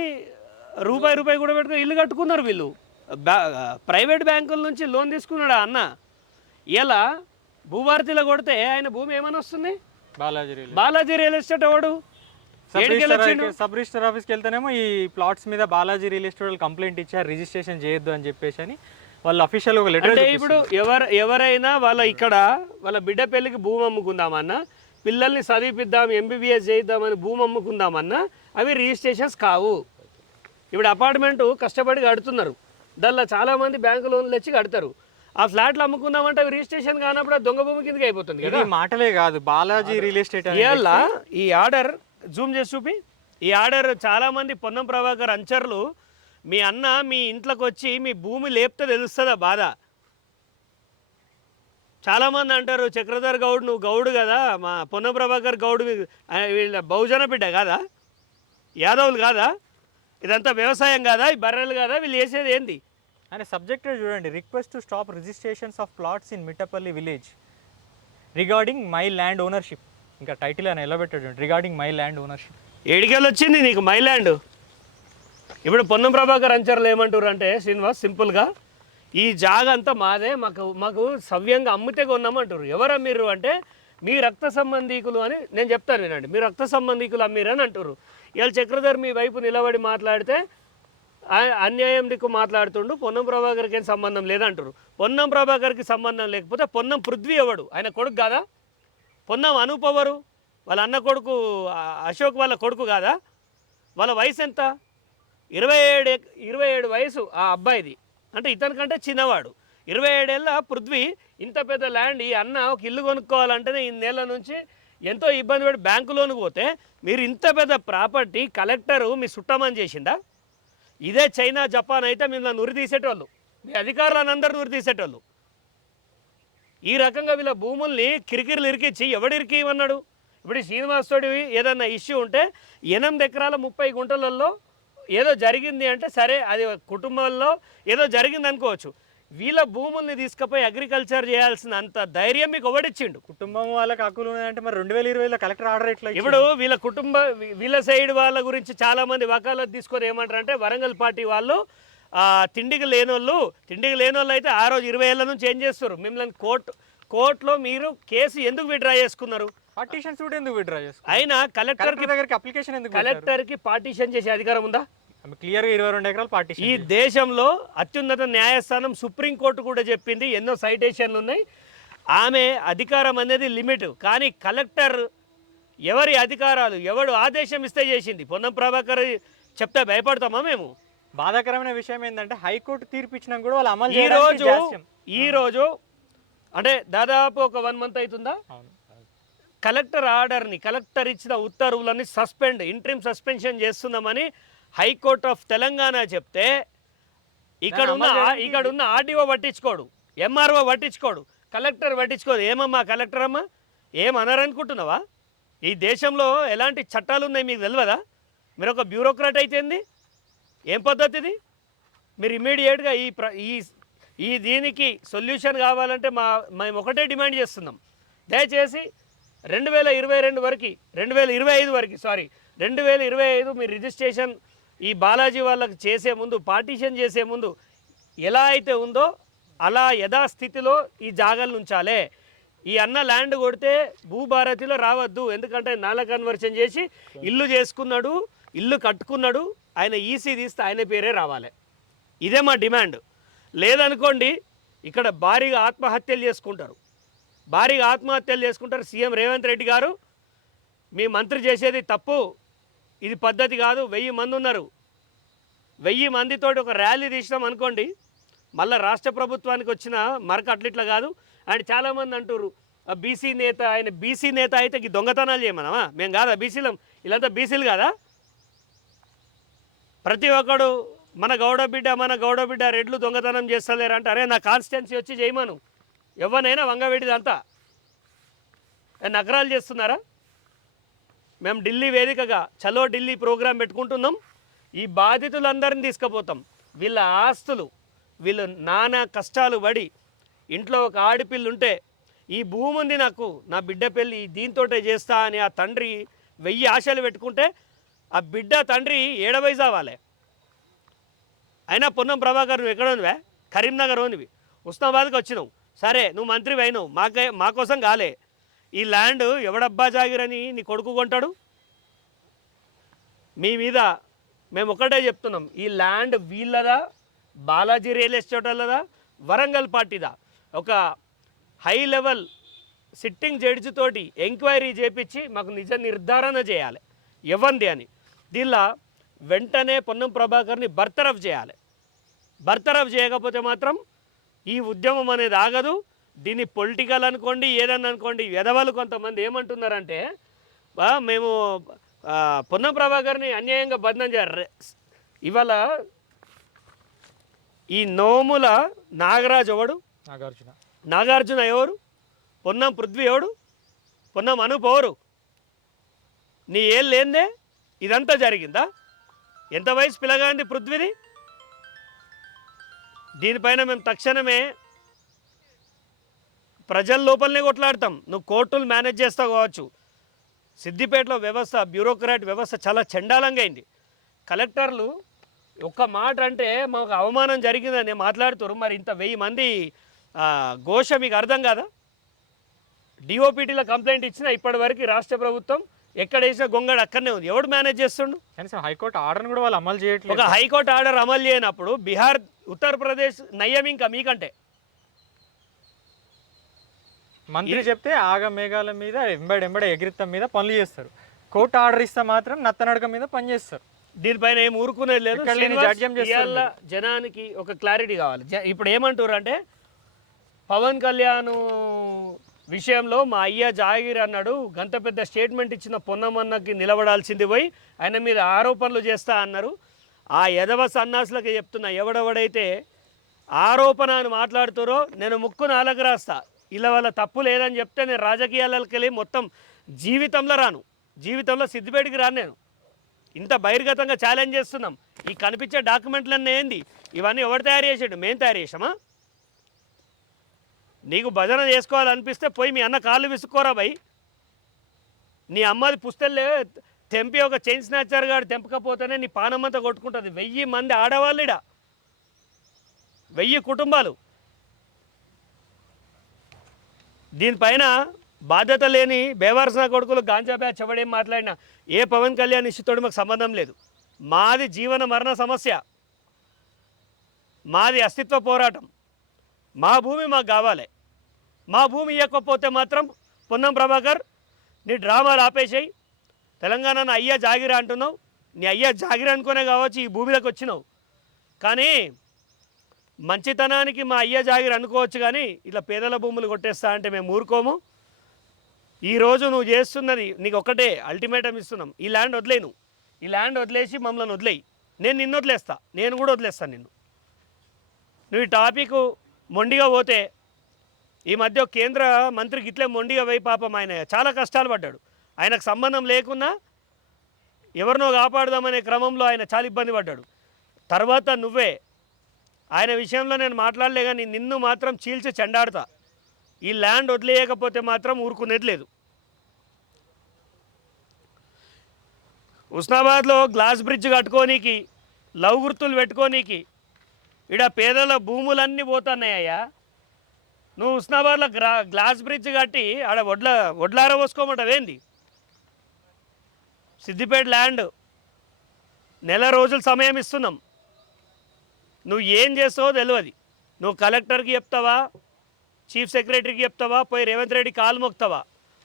రూపాయి కూడా పెట్టుకొని ఇల్లు కట్టుకున్నారు. వీళ్ళు ప్రైవేట్ బ్యాంకుల నుంచి లోన్ తీసుకున్నాడు అన్న. ఇలా భూభారతిలో కొడితే ఆయన భూమి ఏమని వస్తుంది? బాలాజీ రియల్ ఎస్టేట్ ఎవడు? సబ్ రిజిస్టర్ ఆఫీస్కి వెళ్తేనేమో ఈ ప్లాట్స్ మీద బాలాజీ రియల్ ఎస్టేట్ కంప్లైంట్ ఇచ్చారు, రిజిస్ట్రేషన్ చేయొద్దు అని చెప్పేసి అని వాళ్ళు అఫీషియల్ ఒక లెటర్. అంటే ఇప్పుడు ఎవరైనా వాళ్ళ బిడ్డ పెళ్ళికి భూమి అమ్ముకుందామన్నా, పిల్లల్ని చదివిపిద్దాం ఎంబీబీఎస్ చేయిద్దామని భూమి అమ్ముకుందామన్నా అవి రిజిస్ట్రేషన్స్ కావు. ఇప్పుడు అపార్ట్మెంటు కష్టపడి కడుతున్నారు, దానిలో చాలామంది బ్యాంకు లోన్లు వచ్చి కడతారు. ఆ ఫ్లాట్లు అమ్ముకుందామంటే అవి రిజిస్ట్రేషన్ కానప్పుడు దొంగ భూమి కిందకి అయిపోతుంది కదా. మాటలే కాదు, బాలాజీ రియల్ ఎస్టేట్ ఇవాళ ఈ ఆర్డర్ జూమ్ చేసి చూపి. ఈ ఆర్డర్ చాలామంది పొన్నం ప్రభాకర్ అంచర్లు మీ అన్న మీ ఇంట్లోకి వచ్చి మీ భూమి లేపితే తెలుస్తుందా బాధ? చాలామంది అంటారు చక్రధర్ గౌడ్ నువ్వు గౌడు కదా, మా పొన్నం ప్రభాకర్ గౌడ్ వీళ్ళ బహుజన బిడ్డ కాదా, యాదవులు కాదా, ఇదంతా వ్యవసాయం కాదా, ఈ బర్రెలు కాదా, వీళ్ళు చేసేది ఏంది అనే సబ్జెక్ట్ చూడండి. Request to stop registrations of plots in Mittapalli village regarding my land ownership. ఇంకా టైటిల్ అని ఎలా పెట్టాడు, రిగార్డింగ్ మై ల్యాండ్ ఓనర్షిప్. ఏడికెళ్ళి వచ్చింది నీకు మై ల్యాండ్? ఇప్పుడు పొన్నం ప్రభాకర్ అంచర్లు ఏమంటారు అంటే శ్రీనివాస్ సింపుల్గా ఈ జాగ అంతా మాదే, మాకు మాకు సవ్యంగా అమ్మితే కొన్నామంటారు. ఎవరా మీరు అంటే మీ రక్త సంబంధీకులు అని నేను చెప్తాను వినండి. మీ రక్త సంబంధీకులు అమ్మిరని అంటారు. ఇవాళ చక్రధర్ మీ వైపు నిలబడి మాట్లాడితే అన్యాయం దిక్కు మాట్లాడుతుండు, పొన్నం ప్రభాకర్కి ఏం సంబంధం లేదంటారు. పొన్నం ప్రభాకర్కి సంబంధం లేకపోతే పొన్నం పృథ్వీ ఎవడు? ఆయన కొడుకు కాదా? పొన్నం అనూప్ ఎవరు? వాళ్ళ అన్న కొడుకు అశోక్ వాళ్ళ కొడుకు కాదా? వాళ్ళ వయసు ఎంత? 27 వయసు ఆ అబ్బాయిది. అంటే ఇతనికంటే చిన్నవాడు. 27 ఏళ్ళ పృథ్వీ ఇంత పెద్ద ల్యాండ్. ఈ అన్న ఒక ఇల్లు కొనుక్కోవాలంటేనే ఈ నెల నుంచి ఎంతో ఇబ్బంది పడి బ్యాంకు లోన్కి పోతే మీరు ఇంత పెద్ద ప్రాపర్టీ కలెక్టరు మీ సుట్టమని చేసిందా? ఇదే చైనా జపాన్ అయితే మిమ్మల్ని ఉరి తీసేటోళ్ళు, మీ అధికారులను అందరూ ఉరి తీసేటోళ్ళు. ఈ రకంగా వీళ్ళ భూముల్ని కిరికిరిలు ఇరికిచ్చి ఎవడు ఇరికివన్నాడు? ఇప్పుడు ఈ శ్రీనివాసుడి ఏదన్నా ఇష్యూ ఉంటే 8 ఎకరాల 30 గుంటలలో ఏదో జరిగింది అంటే సరే, అది కుటుంబంలో ఏదో జరిగింది అనుకోవచ్చు. వీళ్ళ భూముల్ని తీసుకుపోయి అగ్రికల్చర్ చేయాల్సిన అంత ధైర్యం మీకు ఎవడిచ్చిండు? కుటుంబం వాళ్ళకి హక్కులు ఉన్నాయంటే మరి 2020లో కలెక్టర్ ఆర్డర్ ఎట్లా ఇచ్చిండు? ఇప్పుడు వీళ్ళ సైడ్ వాళ్ళ గురించి చాలామంది వకాలత్ తీసుకొని ఏమంటారంటే వరంగల్ పార్టీ వాళ్ళు తిండికి లేనోళ్ళు అయితే ఆ రోజు 20 ఏళ్ళ నుంచి ఏం చేస్తారు? మిమ్మల్ని కోర్టులో మీరు కేసు ఎందుకు విత్డ్రా చేసుకున్నారు? పార్టీషన్ సూట్ ఎందుకు విత్డ్రా చేసుకున్నారు? అయినా కలెక్టర్కి అప్లికేషన్ ఎందుకు? కలెక్టర్కి పార్టీషన్ చేసే అధికారం ఉందా? క్లియర్గా 22 ఎకరాలు పార్టీషన్. ఈ దేశంలో అత్యున్నత న్యాయస్థానం సుప్రీంకోర్టు కూడా చెప్పింది, ఎన్నో సైటేషన్లు ఉన్నాయి. ఆమె అధికారం అనేది లిమిట్. కానీ కలెక్టర్ ఎవరి అధికారాలు ఎవడు ఆదేశం ఇస్తే చేసింది. పొన్నం ప్రభాకర్ చెప్తే భయపడతామా మేము? బాధాకరమైన విషయం ఏంటంటే హైకోర్టు తీర్పు ఇచ్చినా కూడా వాళ్ళు అమలు ఈ రోజు అంటే దాదాపు ఒక 1 మంత్ అవుతుందా కలెక్టర్ ఆర్డర్ని, కలెక్టర్ ఇచ్చిన ఉత్తర్వులని ఇంట్రీమ్ సస్పెన్షన్ చేస్తున్నామని హైకోర్టు ఆఫ్ తెలంగాణ చెప్తే ఇక్కడ ఉన్న ఆర్డీఓ పట్టించుకోడు, ఎంఆర్ఓ పట్టించుకోడు, కలెక్టర్ పట్టించుకోదు. ఏమమ్మా కలెక్టర్ అమ్మా ఏమనరనుకుంటున్నావా? ఈ దేశంలో ఎలాంటి చట్టాలు ఉన్నాయి మీకు తెలియదా? మీరు ఒక బ్యూరోక్రాట్ అయితేంది? ఏం పద్ధతి ఇది? మీరు ఇమ్మీడియట్గా ఈ దీనికి సొల్యూషన్ కావాలంటే మేము ఒకటే డిమాండ్ చేస్తున్నాం. దయచేసి 2025 వరకు మీరు రిజిస్ట్రేషన్ ఈ బాలాజీ వాళ్ళకి చేసే ముందు, పార్టీషన్ చేసే ముందు ఎలా అయితే ఉందో అలా యథాస్థితిలో ఈ జాగాలను ఉంచాలే. ఈ అన్న ల్యాండ్ కొడితే భూభారతిలో రావద్దు. ఎందుకంటే నాల కన్వర్షన్ చేసి ఇల్లు చేసుకున్నాడు, ఇల్లు కట్టుకున్నాడు. ఆయన ఈసీ తీస్తే ఆయన పేరే రావాలి. ఇదే మా డిమాండ్. లేదనుకోండి ఇక్కడ భారీగా ఆత్మహత్యలు చేసుకుంటారు. సీఎం రేవంత్ రెడ్డి గారు మీ మంత్రి చేసేది తప్పు, ఇది పద్ధతి కాదు. 1000 మంది ఉన్నారు. 1000 మందితోటి ఒక ర్యాలీ తీసినాం అనుకోండి, మళ్ళీ రాష్ట్ర ప్రభుత్వానికి వచ్చిన మరక అట్లిట్లా కాదు. అండ్ చాలామంది అంటారు బీసీ నేత, ఆయన బీసీ నేత అయితే ఈ దొంగతనాలు చేయమనమా? మేము కాదా బీసీలం? వీళ్ళంతా బీసీలు కాదా? ప్రతి ఒక్కడు మన గౌడ బిడ్డ రెడ్లు దొంగతనం చేస్తలేరు అంటే, అరే నా కాన్స్టిట్యున్సీ వచ్చి చేయమను. ఎవరినైనా వంగవేడిదంతా నగరాలు చేస్తున్నారా? మేము ఢిల్లీ వేదికగా చలో ఢిల్లీ ప్రోగ్రాం పెట్టుకుంటున్నాం. ఈ బాధితులందరినీ తీసుకుపోతాం. వీళ్ళ ఆస్తులు, వీళ్ళు నానా కష్టాలు పడి ఇంట్లో ఒక ఆడపిల్లు ఉంటే ఈ భూమి ఉంది నాకు, నా బిడ్డ పెళ్ళి దీంతోటే చేస్తా అని ఆ తండ్రి 1000 ఆశలు పెట్టుకుంటే ఆ బిడ్డ తండ్రి ఏడవై చావాలి. అయినా పొన్నం ప్రభాకర్ నువ్వు ఎక్కడోనివే? కరీంనగర్ ఓనివి, ఉస్మానాబాద్కి వచ్చినావు. సరే నువ్వు మంత్రి అయినావు, మా కోసం కాలే. ఈ ల్యాండ్ ఎవడబ్బా జాగిరని నీ కొడుకు కొంటాడు? మీ మీద మేము ఒకటే చెప్తున్నాం, ఈ ల్యాండ్ వీళ్ళదా, బాలాజీ రియల్ ఎస్టేట్ వాళ్ళదా, వరంగల్ పార్టీదా? ఒక హై లెవెల్ సిట్టింగ్ జడ్జి తోటి ఎంక్వైరీ చేపించి మాకు నిజ నిర్ధారణ చేయాలి ఇవ్వండి అని. దీనిలో వెంటనే పొన్నం ప్రభాకర్ని బర్తరఫ్ చేయాలి. బర్తరఫ్ చేయకపోతే మాత్రం ఈ ఉద్యమం అనేది ఆగదు. దీన్ని పొలిటికల్ అనుకోండి, ఏదన్నా అనుకోండి. వెధవలు కొంతమంది ఏమంటున్నారంటే మేము పొన్నం ప్రభాకర్ని అన్యాయంగా బంధం చేయాలి. ఇవాళ ఈ నోముల నాగరాజు ఎవడు? నాగార్జున ఎవరు? పొన్నం పృథ్వీ ఎవడు? పొన్నం అనూప్ ఎవరు? నీ ఏం లేందే ఇదంతా జరిగిందా? ఎంత వయసు పిల్లగాంది పృథ్వీది? దీనిపైన మేము తక్షణమే ప్రజల లోపలనే కొట్లాడతాం. నువ్వు కోర్టులు మేనేజ్ చేస్తావు కావచ్చు. సిద్దిపేటలో వ్యవస్థ, బ్యూరోక్రాట్ వ్యవస్థ చాలా చండాలంగా అయింది. కలెక్టర్లు ఒక్క మాట అంటే మాకు అవమానం జరిగిందని మాట్లాడుతారు. మరి ఇంత 1000 మంది ఘోష మీకు అర్థం కాదా? డిఓపిటీలో కంప్లైంట్ ఇచ్చినా ఇప్పటివరకు రాష్ట్ర ప్రభుత్వం ఎక్కడ వేసిన గొంగడు అక్కడనే ఉంది. ఎవడు మేనేజ్ చేస్తుండు? కనీసం హైకోర్టు ఆర్డర్ని కూడా వాళ్ళు అమలు చేయట్లేదు. ఒక హైకోర్టు ఆర్డర్ అమలు చేయనప్పుడు బీహార్, ఉత్తరప్రదేశ్ నయ్యం ఇంకా మీకంటే. మంత్రి చెప్తే ఆగ మేఘాల మీద ఎంబడి ఎగిరిత్తం మీద పనులు చేస్తారు. కోర్టు ఆర్డర్ ఇస్తే మాత్రం నత్తనడక మీద పని చేస్తారు. దీనిపైన ఏం ఊరుకునేది లేదు. ఎక్కడ లేని జాడ్యం చేస్తారు ఇవాళ జనానికి ఒక క్లారిటీ కావాలి. ఇప్పుడు ఏమంటారు అంటే పవన్ కళ్యాణ్ విషయంలో మా అయ్య జాగిర్ అన్నాడు, గంత పెద్ద స్టేట్మెంట్ ఇచ్చిన పొన్నమన్నకి నిలబడాల్సింది పోయి ఆయన మీద ఆరోపణలు చేస్తా అన్నారు. ఆ యదవ సన్నాసులకి చెప్తున్నా, ఎవడెవడైతే ఆరోపణ అని మాట్లాడుతారో నేను ముక్కును అలగరాస్తా. ఇలా వాళ్ళ తప్పు లేదని చెప్తే నేను రాజకీయాలకి వెళ్ళి మొత్తం జీవితంలో రాను, జీవితంలో సిద్దిపేటకి రాను. నేను ఇంత బహిర్గతంగా ఛాలెంజ్ చేస్తున్నాం. ఈ కనిపించే డాక్యుమెంట్లన్నీ ఏంది? ఇవన్నీ ఎవరు తయారు చేసాడు? మేము తయారు చేసామా? నీకు భజన చేసుకోవాలనిపిస్తే పోయి మీ అన్న కాళ్ళు విసుక్కోరా భయ్. నీ అమ్మది పుస్తెల్లే తెంపి ఒక చైన్ స్నాచర్ గాడు తెంపకపోతేనే నీ పానమంతా కొట్టుకుంటుంది. 1000 మంది ఆడవాళ్ళుడ, 1000 కుటుంబాలు. దీనిపైన బాధ్యత లేని బేవారసిన కొడుకులు గాంజా బ్యాచ్ ఎవడేం మాట్లాడినా ఏ పవన్ కళ్యాణ్ ఇష్యూతోడు మాకు సంబంధం లేదు. మాది జీవన మరణ సమస్య, మాది అస్తిత్వ పోరాటం. మా భూమి మాకు కావాలి. మా భూమి ఇవ్వకపోతే మాత్రం పొన్నం ప్రభాకర్ నీ డ్రామాలు ఆపేసాయి. తెలంగాణ అయ్యా జాగిరా అంటున్నావు. నీ అయ్యా జాగిరా అనుకునే కావచ్చు ఈ భూమిలోకి వచ్చినావు. కానీ మంచితనానికి మా అయ్యా జాగిరా అనుకోవచ్చు, కానీ ఇలా పేదల భూములు కొట్టేస్తా అంటే మేము ఊరుకోము. ఈరోజు నువ్వు చేస్తున్నది నీకు ఒక్కటే అల్టిమేటం ఇస్తున్నాం. ఈ ల్యాండ్ వదిలేను, ఈ ల్యాండ్ వదిలేసి మమ్మల్ని వదిలేయి. నేను నిన్ను వదిలేస్తా, నేను కూడా వదిలేస్తాను నిన్ను. నువ్వు ఈ టాపిక్ మొండిగా పోతే, ఈ మధ్య కేంద్ర మంత్రికి ఇట్లే మొండిగా పోయి పాపం ఆయన చాలా కష్టాలు పడ్డాడు. ఆయనకు సంబంధం లేకున్నా ఎవరినో కాపాడుదామనే క్రమంలో ఆయన చాలా ఇబ్బంది పడ్డాడు. తర్వాత నువ్వే ఆయన విషయంలో నేను మాట్లాడలే, కానీ నిన్ను మాత్రం చీల్చి చెండాడుతా. ఈ ల్యాండ్ వదిలేయకపోతే మాత్రం ఊరుకునేది లేదు. ఉస్నాబాద్లో గ్లాస్ బ్రిడ్జ్ కట్టుకోనీకి, లవ్ గుర్తులు పెట్టుకోనీకి ఇక్కడ పేదల భూములన్నీ పోతున్నాయ్యా. నువ్వు ఉస్నాబాద్లో గ్లాస్ బ్రిడ్జ్ కట్టి ఆడ వడ్లార పోసుకోమంటావేంది? సిద్దిపేట ల్యాండ్ నెల రోజులు సమయం ఇస్తున్నాం. నువ్వు ఏం చేస్తావో తెలియదు. నువ్వు కలెక్టర్కి చెప్తావా, చీఫ్ సెక్రటరీకి చెప్తావా, పోయి రేవంత్ రెడ్డి కాలు మొక్తావా?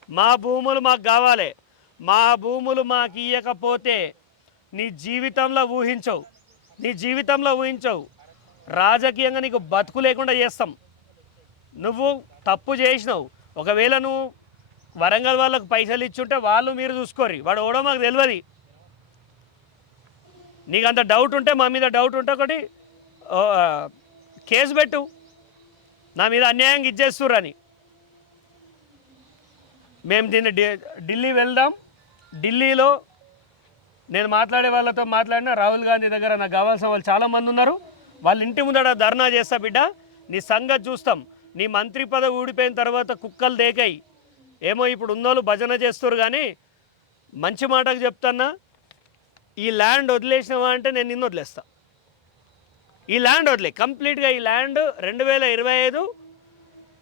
మా భూములు మాకు కావాలి, మా భూములు మాకు ఇవ్వకపోతే నీ జీవితంలో ఊహించవు, నీ జీవితంలో ఊహించవు. రాజకీయంగా నీకు బతుకు లేకుండా చేస్తాం. నువ్వు తప్పు చేసినావు. ఒకవేళ నువ్వు వరంగల్ వాళ్ళకు పైసలు ఇచ్చుంటే వాళ్ళు మీరు చూసుకోరు. వాడు ఓడో మాకు తెలియదు. నీకు అంత డౌట్ ఉంటే, మా మీద డౌట్ ఉంటే ఒకటి కేసు పెట్టు, నా మీద అన్యాయంగా ఇచ్చేస్తుర్రని. మేము దీన్ని ఢిల్లీ వెళ్దాం. ఢిల్లీలో నేను మాట్లాడే వాళ్ళతో మాట్లాడినా, రాహుల్ గాంధీ దగ్గర నాకు కావాల్సిన వాళ్ళు చాలామంది ఉన్నారు. వాళ్ళ ఇంటి ముందర ధర్నా చేస్తా బిడ్డ. నీ సంగతి చూస్తాం. నీ మంత్రి పదవి ఊడిపోయిన తర్వాత కుక్కలు దేకాయి. ఏమో ఇప్పుడు ఉన్నోళ్ళు భజన చేస్తారు, కానీ మంచి మాటకు చెప్తున్నా, ఈ ల్యాండ్ వదిలేసినవా అంటే నేను నిన్ను వదిలేస్తా. ఈ ల్యాండ్ వదిలే కంప్లీట్గా. ఈ ల్యాండ్ 2025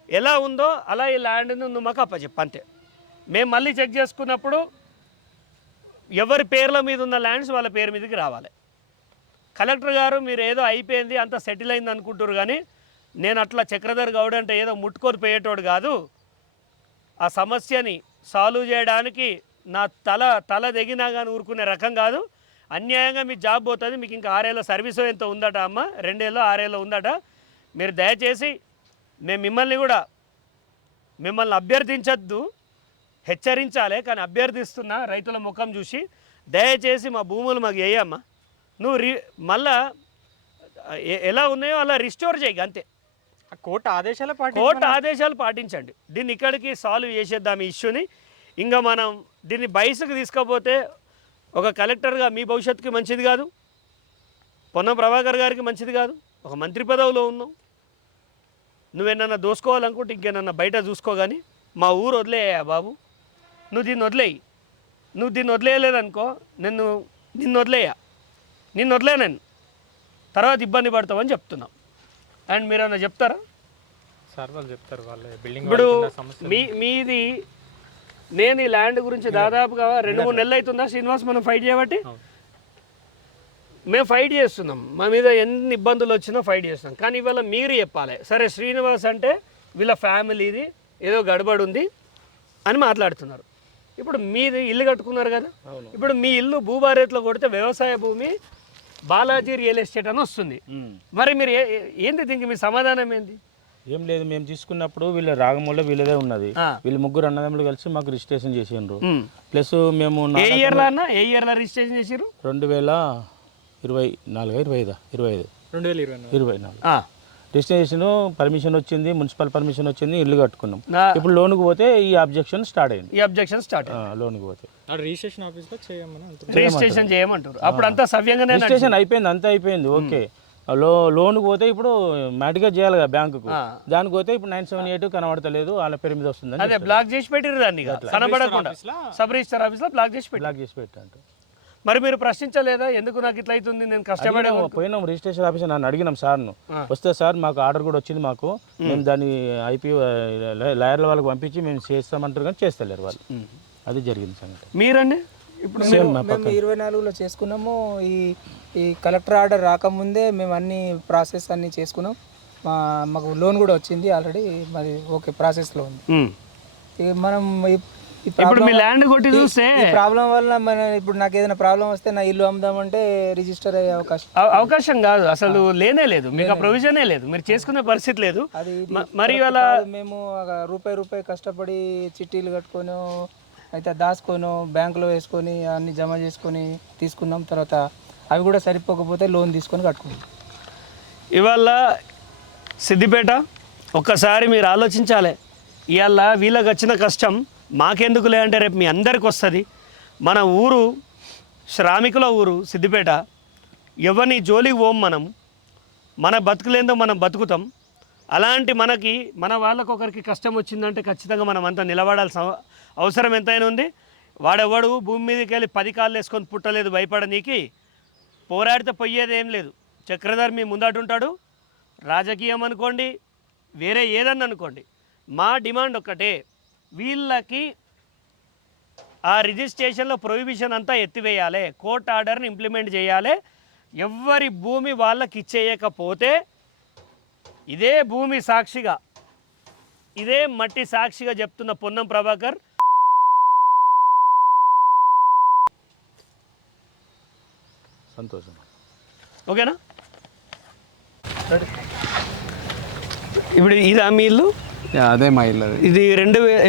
ఎలా ఉందో అలా ఈ ల్యాండ్ను నువ్వు మాకు అప్పచెప్పు అంతే. మేము మళ్ళీ చెక్ చేసుకున్నప్పుడు ఎవరి పేర్ల మీద ఉన్న ల్యాండ్స్ వాళ్ళ పేరు మీదకి రావాలి. కలెక్టర్ గారు మీరు ఏదో అయిపోయింది అంత సెటిల్ అయింది అనుకుంటారు, కానీ నేను అట్లా చక్రధర్ గౌడ్ అంటే ఏదో ముట్టుకొని పోయేటోడు కాదు. ఆ సమస్యని సాల్వ్ చేయడానికి నా తల దిగినా కానీ ఊరుకునే రకం కాదు. అన్యాయంగా మీ జాబ్ పోతుంది. మీకు ఇంకా 6 ఏళ్ళ సర్వీసు ఎంత ఉందట అమ్మ, 2 ఏళ్ళు 6 ఏళ్ళు ఉందట. మీరు దయచేసి మేము మిమ్మల్ని అభ్యర్థించద్దు, హెచ్చరించాలి, కానీ అభ్యర్థిస్తున్నా రైతుల ముఖం చూసి దయచేసి మా భూములు మాకు వేయమ్మా. నువ్వు మళ్ళా ఎలా ఉన్నాయో అలా రిస్టోర్ చేయి అంతే. కోర్టు ఆదేశాలు పాటించండి. దీన్ని ఇక్కడికి సాల్వ్ చేసేద్దాం ఈ ఇష్యూని. ఇంకా మనం దీన్ని బయసుకు తీసుకపోతే ఒక కలెక్టర్గా మీ భవిష్యత్తుకి మంచిది కాదు, పొన్నం ప్రభాకర్ గారికి మంచిది కాదు. ఒక మంత్రి పదవిలో ఉన్నావు. నువ్వేమన్నా దోసుకోవాలనుకుంటే ఇంకేమన్నా బయట చూసుకో, కానీ మా ఊరు వదిలేయా బాబు. నువ్వు దీన్ని వదిలేయి. నువ్వు దీన్ని వదిలేయలేదనుకో, నిన్ను వదిలేయా. నిన్ను వదిలేను. తర్వాత ఇబ్బంది పడతామని చెప్తున్నాం. అండ్ మీరు ఏమైనా చెప్తారా? సార్ వాళ్ళు చెప్తారు, వాళ్ళ బిల్డింగ్ ఇప్పుడు మీది నేను ఈ ల్యాండ్ గురించి దాదాపుగా 2-3 నెలలు అవుతుందా శ్రీనివాస్ మనం ఫైట్ చేయబట్టి? మేము ఫైట్ చేస్తున్నాం, మా మీద ఎన్ని ఇబ్బందులు వచ్చినా ఫైట్ చేస్తున్నాం. కానీ ఇవాళ మీరు చెప్పాలి, సరే శ్రీనివాస్ అంటే వీళ్ళ ఫ్యామిలీది ఏదో గడబడి ఉంది అని మాట్లాడుతున్నారు. ఇప్పుడు మీది ఇల్లు కట్టుకున్నారు కదా, ఇప్పుడు మీ ఇల్లు భూభారత్లో కొడితే వ్యవసాయ భూమి బాలాజీ రియల్ ఎస్టేట్ అని వస్తుంది. మరి మీరు ఏంది దీనికి మీ సమాధానం ఏంది? ఏం లేదు, మేము తీసుకున్నప్పుడు వీళ్ళ రాగమూల వీళ్ళదే ఉన్నది. వీళ్ళు ముగ్గురు అన్నదమ్ములు కలిసి మాకు రిజిస్ట్రేషన్ చేసిండ్రు. ప్లస్ మేము ఏ ఇయర్లో రిజిస్ట్రేషన్ చేసారు? 2024 రిజిస్ట్రేషన్ పర్మిషన్ వచ్చింది, మున్సిపల్ పర్మిషన్ వచ్చింది, ఇల్లు కట్టుకున్నాం. ఇప్పుడు లోన్కి పోతే ఈ అబ్జెక్షన్ స్టార్ట్ అయింది. లోన్కి పోతే రిజిస్ట్రేషన్ ఆఫీస్ లో రిజిస్ట్రేషన్ చేయమంటారు. అప్పుడు అంతా సవ్యంగానే రిజిస్ట్రేషన్ అయిపోయింది, అంతా అయిపోయింది, ఓకే. లోన్కి పోతే ఇప్పుడు మ్యాటిగా చేయాలి కదా బ్యాంకుకు, దానికి పోతే ఇప్పుడు 978 కనబడతలేదు, వాళ్ళ పేరు మీద వస్తుంది. అదే బ్లాక్ చేసి పెట్టిరు దాన్ని, కనబడకుండా సబ్ రిజిస్టర్ ఆఫీస్ లో బ్లాక్ చేసి పెట్టండి. మరి మీరు ప్రశ్నించలేదా, ఎందుకు నాకు ఇట్లా అవుతుంది, నేను కష్టపడే? పోయినాం రిజిస్ట్రేషన్ ఆఫీసర్, నన్ను అడిగినాం సార్ను, వస్తే సార్ మాకు ఆర్డర్ కూడా వచ్చింది, మాకు మేము దాన్ని ఐపీ లాయర్ల వాళ్ళకి పంపించి మేము చేస్తామంటారు కానీ చేస్తలేరు వాళ్ళు. అది జరిగింది సంగతి. మీరండి ఇప్పుడు మేము 24లో చేసుకున్నాము. ఈ కలెక్టర్ ఆర్డర్ రాకముందే మేము అన్ని ప్రాసెస్ అన్ని చేసుకున్నాం. మాకు లోన్ కూడా వచ్చింది ఆల్రెడీ, మరి ఓకే ప్రాసెస్లో ఉంది. మనం ఇప్పుడు మీ ల్యాండ్ కొట్టి చూస్తే ప్రాబ్లం వల్ల ఇప్పుడు నాకు ఏదైనా ప్రాబ్లం వస్తే నా ఇల్లు అమ్ముదామంటే రిజిస్టర్ అయ్యే అవకాశం కాదు, అసలు లేనే లేదు, మీకు ఆ ప్రొవిజనే లేదు, మీరు చేసుకునే పరిస్థితి లేదు. మరి ఇవాళ మేము రూపాయి కష్టపడి చిట్టీలు కట్టుకొని అయితే దాచుకొని బ్యాంకులో వేసుకొని అన్ని జమ చేసుకొని తీసుకున్నాం. తర్వాత అవి కూడా సరిపోకపోతే లోన్ తీసుకొని కట్టుకున్నాం. ఇవాళ సిద్దిపేట ఒక్కసారి మీరు ఆలోచించాలి, ఇవాళ వీళ్ళకి వచ్చిన కష్టం మాకెందుకులే అంటే రేపు మీ అందరికి వస్తుంది. మన ఊరు శ్రామికుల ఊరు సిద్దిపేట, ఎవరిని జోలికి పోం మనం, మన బతుకులేందో మనం బతుకుతాం. అలాంటి మనకి మన వాళ్ళకు ఒకరికి కష్టం వచ్చిందంటే ఖచ్చితంగా మనం అంతా నిలబడాల్సిన అవసరం ఎంతైనా ఉంది. వాడెవడు భూమి మీదకి వెళ్ళి 10 కాళ్ళు వేసుకొని పుట్టలేదు భయపడనీకి, పోరాడితే పోయేది ఏం లేదు. చక్రధర్ మీ ముందటుంటాడు, రాజకీయం అనుకోండి వేరే ఏదన్నా అనుకోండి, మా డిమాండ్ ఒక్కటే, వీళ్ళకి ఆ రిజిస్ట్రేషన్లో ప్రొహిబిషన్ అంతా ఎత్తివేయాలి, కోర్ట్ ఆర్డర్ని ఇంప్లిమెంట్ చేయాలి. ఎవరి భూమి వాళ్ళకి ఇచ్చేయకపోతే ఇదే భూమి సాక్షిగా, ఇదే మట్టి సాక్షిగా చెప్తున్న పొన్నం ప్రభాకర్ సంతోషం. ఓకేనా? ఇప్పుడు ఇది మీ ఇల్లు? అదే మా ఇల్లు. ఇది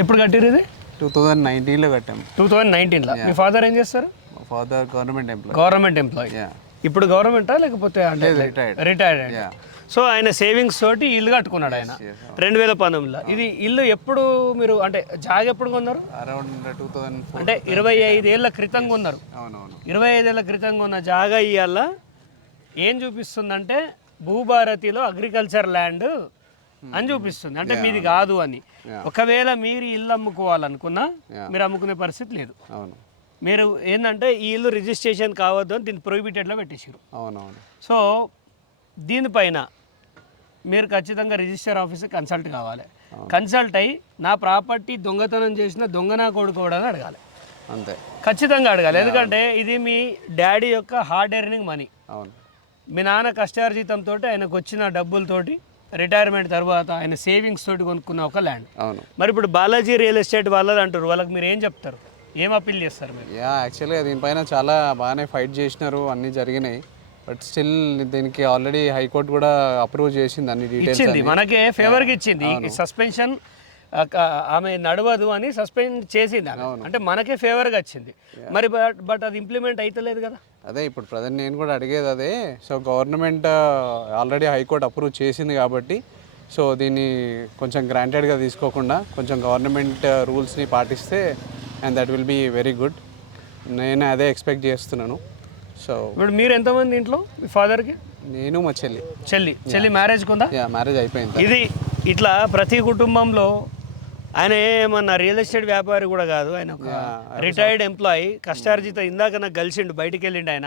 ఎప్పుడు కట్టారు? ఇది 2019లో కట్టాము. 2019లో. మీ ఫాదర్ ఏం చేస్తారు? మా ఫాదర్ గవర్నమెంట్ ఎంప్లాయీ. ఇప్పుడు గవర్నమెంటా లేకపోతే రిటైర్డ్? సో ఆయన సేవింగ్స్ తోటి ఇల్లు కట్టుకున్నాడు ఆయన 2019లో. ఇది ఇల్లు ఎప్పుడు మీరు అంటే జాగ ఎప్పుడు కొన్నారు? అరౌండ్ 2004. అంటే 25 ఏళ్ళ క్రితం కొన్నారు. 25 ఏళ్ళ క్రితం కొన్న జాగా ఇవాళ ఏం చూపిస్తుందంటే భూభారతిలో అగ్రికల్చర్ ల్యాండ్ అని చూపిస్తుంది, అంటే మీది కాదు అని. ఒకవేళ మీరు ఇల్లు అమ్ముకోవాలనుకున్నా మీరు అమ్ముకునే పరిస్థితి లేదు. మీరు ఏంటంటే ఈ ఇల్లు రిజిస్ట్రేషన్ కావద్దు అని దీన్ని ప్రొహిబిటెడ్లో పెట్టేసారు. సో దీనిపైన మీరు ఖచ్చితంగా రిజిస్టర్ ఆఫీసర్ కన్సల్ట్ కావాలి. కన్సల్ట్ అయ్యి నా ప్రాపర్టీ దొంగతనం చేసిన దొంగ నా కొడుకోవడానికి అడగాలి, అంతే, ఖచ్చితంగా అడగాలి. ఎందుకంటే ఇది మీ డాడీ యొక్క హార్డ్ ఎర్నింగ్ మనీ. మీ నాన్న కష్టార్జితంతో ఆయనకు వచ్చిన డబ్బులతోటి రిటైర్మెంట్ తర్వాత ఆయన సేవింగ్స్ తోటి కొనుక్కున్న ఒక ల్యాండ్. మరి ఇప్పుడు బాలాజీ రియల్ ఎస్టేట్ వాళ్ళది అంటారు, వాళ్ళకి మీరు ఏం చెప్తారు, ఏం అప్పీల్ చేస్తారు మీరు? యాక్చువల్గా దీనిపైన చాలా బాగానే ఫైట్ చేసినారు, అన్నీ జరిగినాయి. బట్ స్టిల్ దీనికి ఆల్రెడీ హైకోర్టు కూడా అప్రూవ్ చేసింది, అన్ని డీటెయిల్స్ ఇచ్చింది, మనకే ఫేవర్గా ఇచ్చింది. సస్పెన్షన్ ఆమె నడవదు అని సస్పెండ్ చేసింది, అంటే మనకే ఫేవర్గా వచ్చింది. మరి బట్ అది ఇంప్లిమెంట్ అవుతలేదు కదా. అదే ఇప్పుడు ప్రజెంట్ నేను కూడా అడిగేది అదే. So government already high court approve చేసింది కాబట్టి సో దీన్ని కొంచెం గ్రాంటెడ్గా తీసుకోకుండా కొంచెం గవర్నమెంట్ రూల్స్ని పాటిస్తే and that will be very good. నేను అదే ఎక్స్పెక్ట్ చేస్తున్నాను. సో ఇప్పుడు మీరు ఎంతమంది ఇంట్లో? మీ ఫాదర్కి? నేను మా చెల్లి మ్యారేజ్ కొందా? మ్యారేజ్ అయిపోయింది. ఇది ఇట్లా ప్రతి కుటుంబంలో ఆయన ఏమన్నా రియల్ ఎస్టేట్ వ్యాపారి కూడా కాదు, ఆయన ఒక రిటైర్డ్ ఎంప్లాయీ, కష్టార్జిత. ఇందాక నాకు కలిసిండు, బయటికి వెళ్ళిండు ఆయన,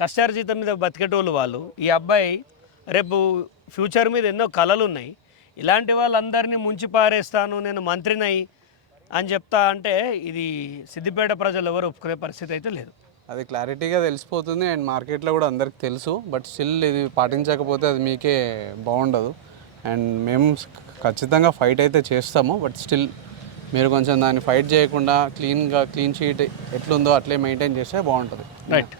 కష్టార్జితం మీద బతికేటోళ్ళు వాళ్ళు. ఈ అబ్బాయి రేపు ఫ్యూచర్ మీద ఎన్నో కళలు ఉన్నాయి. ఇలాంటి వాళ్ళందరినీ ముంచి పారేస్తాను నేను మంత్రినై అని చెప్తా అంటే ఇది సిద్దిపేట ప్రజలు ఎవరు ఒప్పుకునే పరిస్థితి అయితే లేదు. అది క్లారిటీగా తెలిసిపోతుంది అండ్ మార్కెట్లో కూడా అందరికి తెలుసు. బట్ స్టిల్ ఇది పాటించకపోతే అది మీకే బాగుండదు. అండ్ మేము ఖచ్చితంగా ఫైట్ అయితే చేస్తాము. బట్ స్టిల్ మీరు కొంచెం దాన్ని ఫైట్ చేయకుండా క్లీన్ షీట్ ఎట్లుందో అట్లే మెయింటైన్ చేస్తే బాగుంటుంది. రైట్.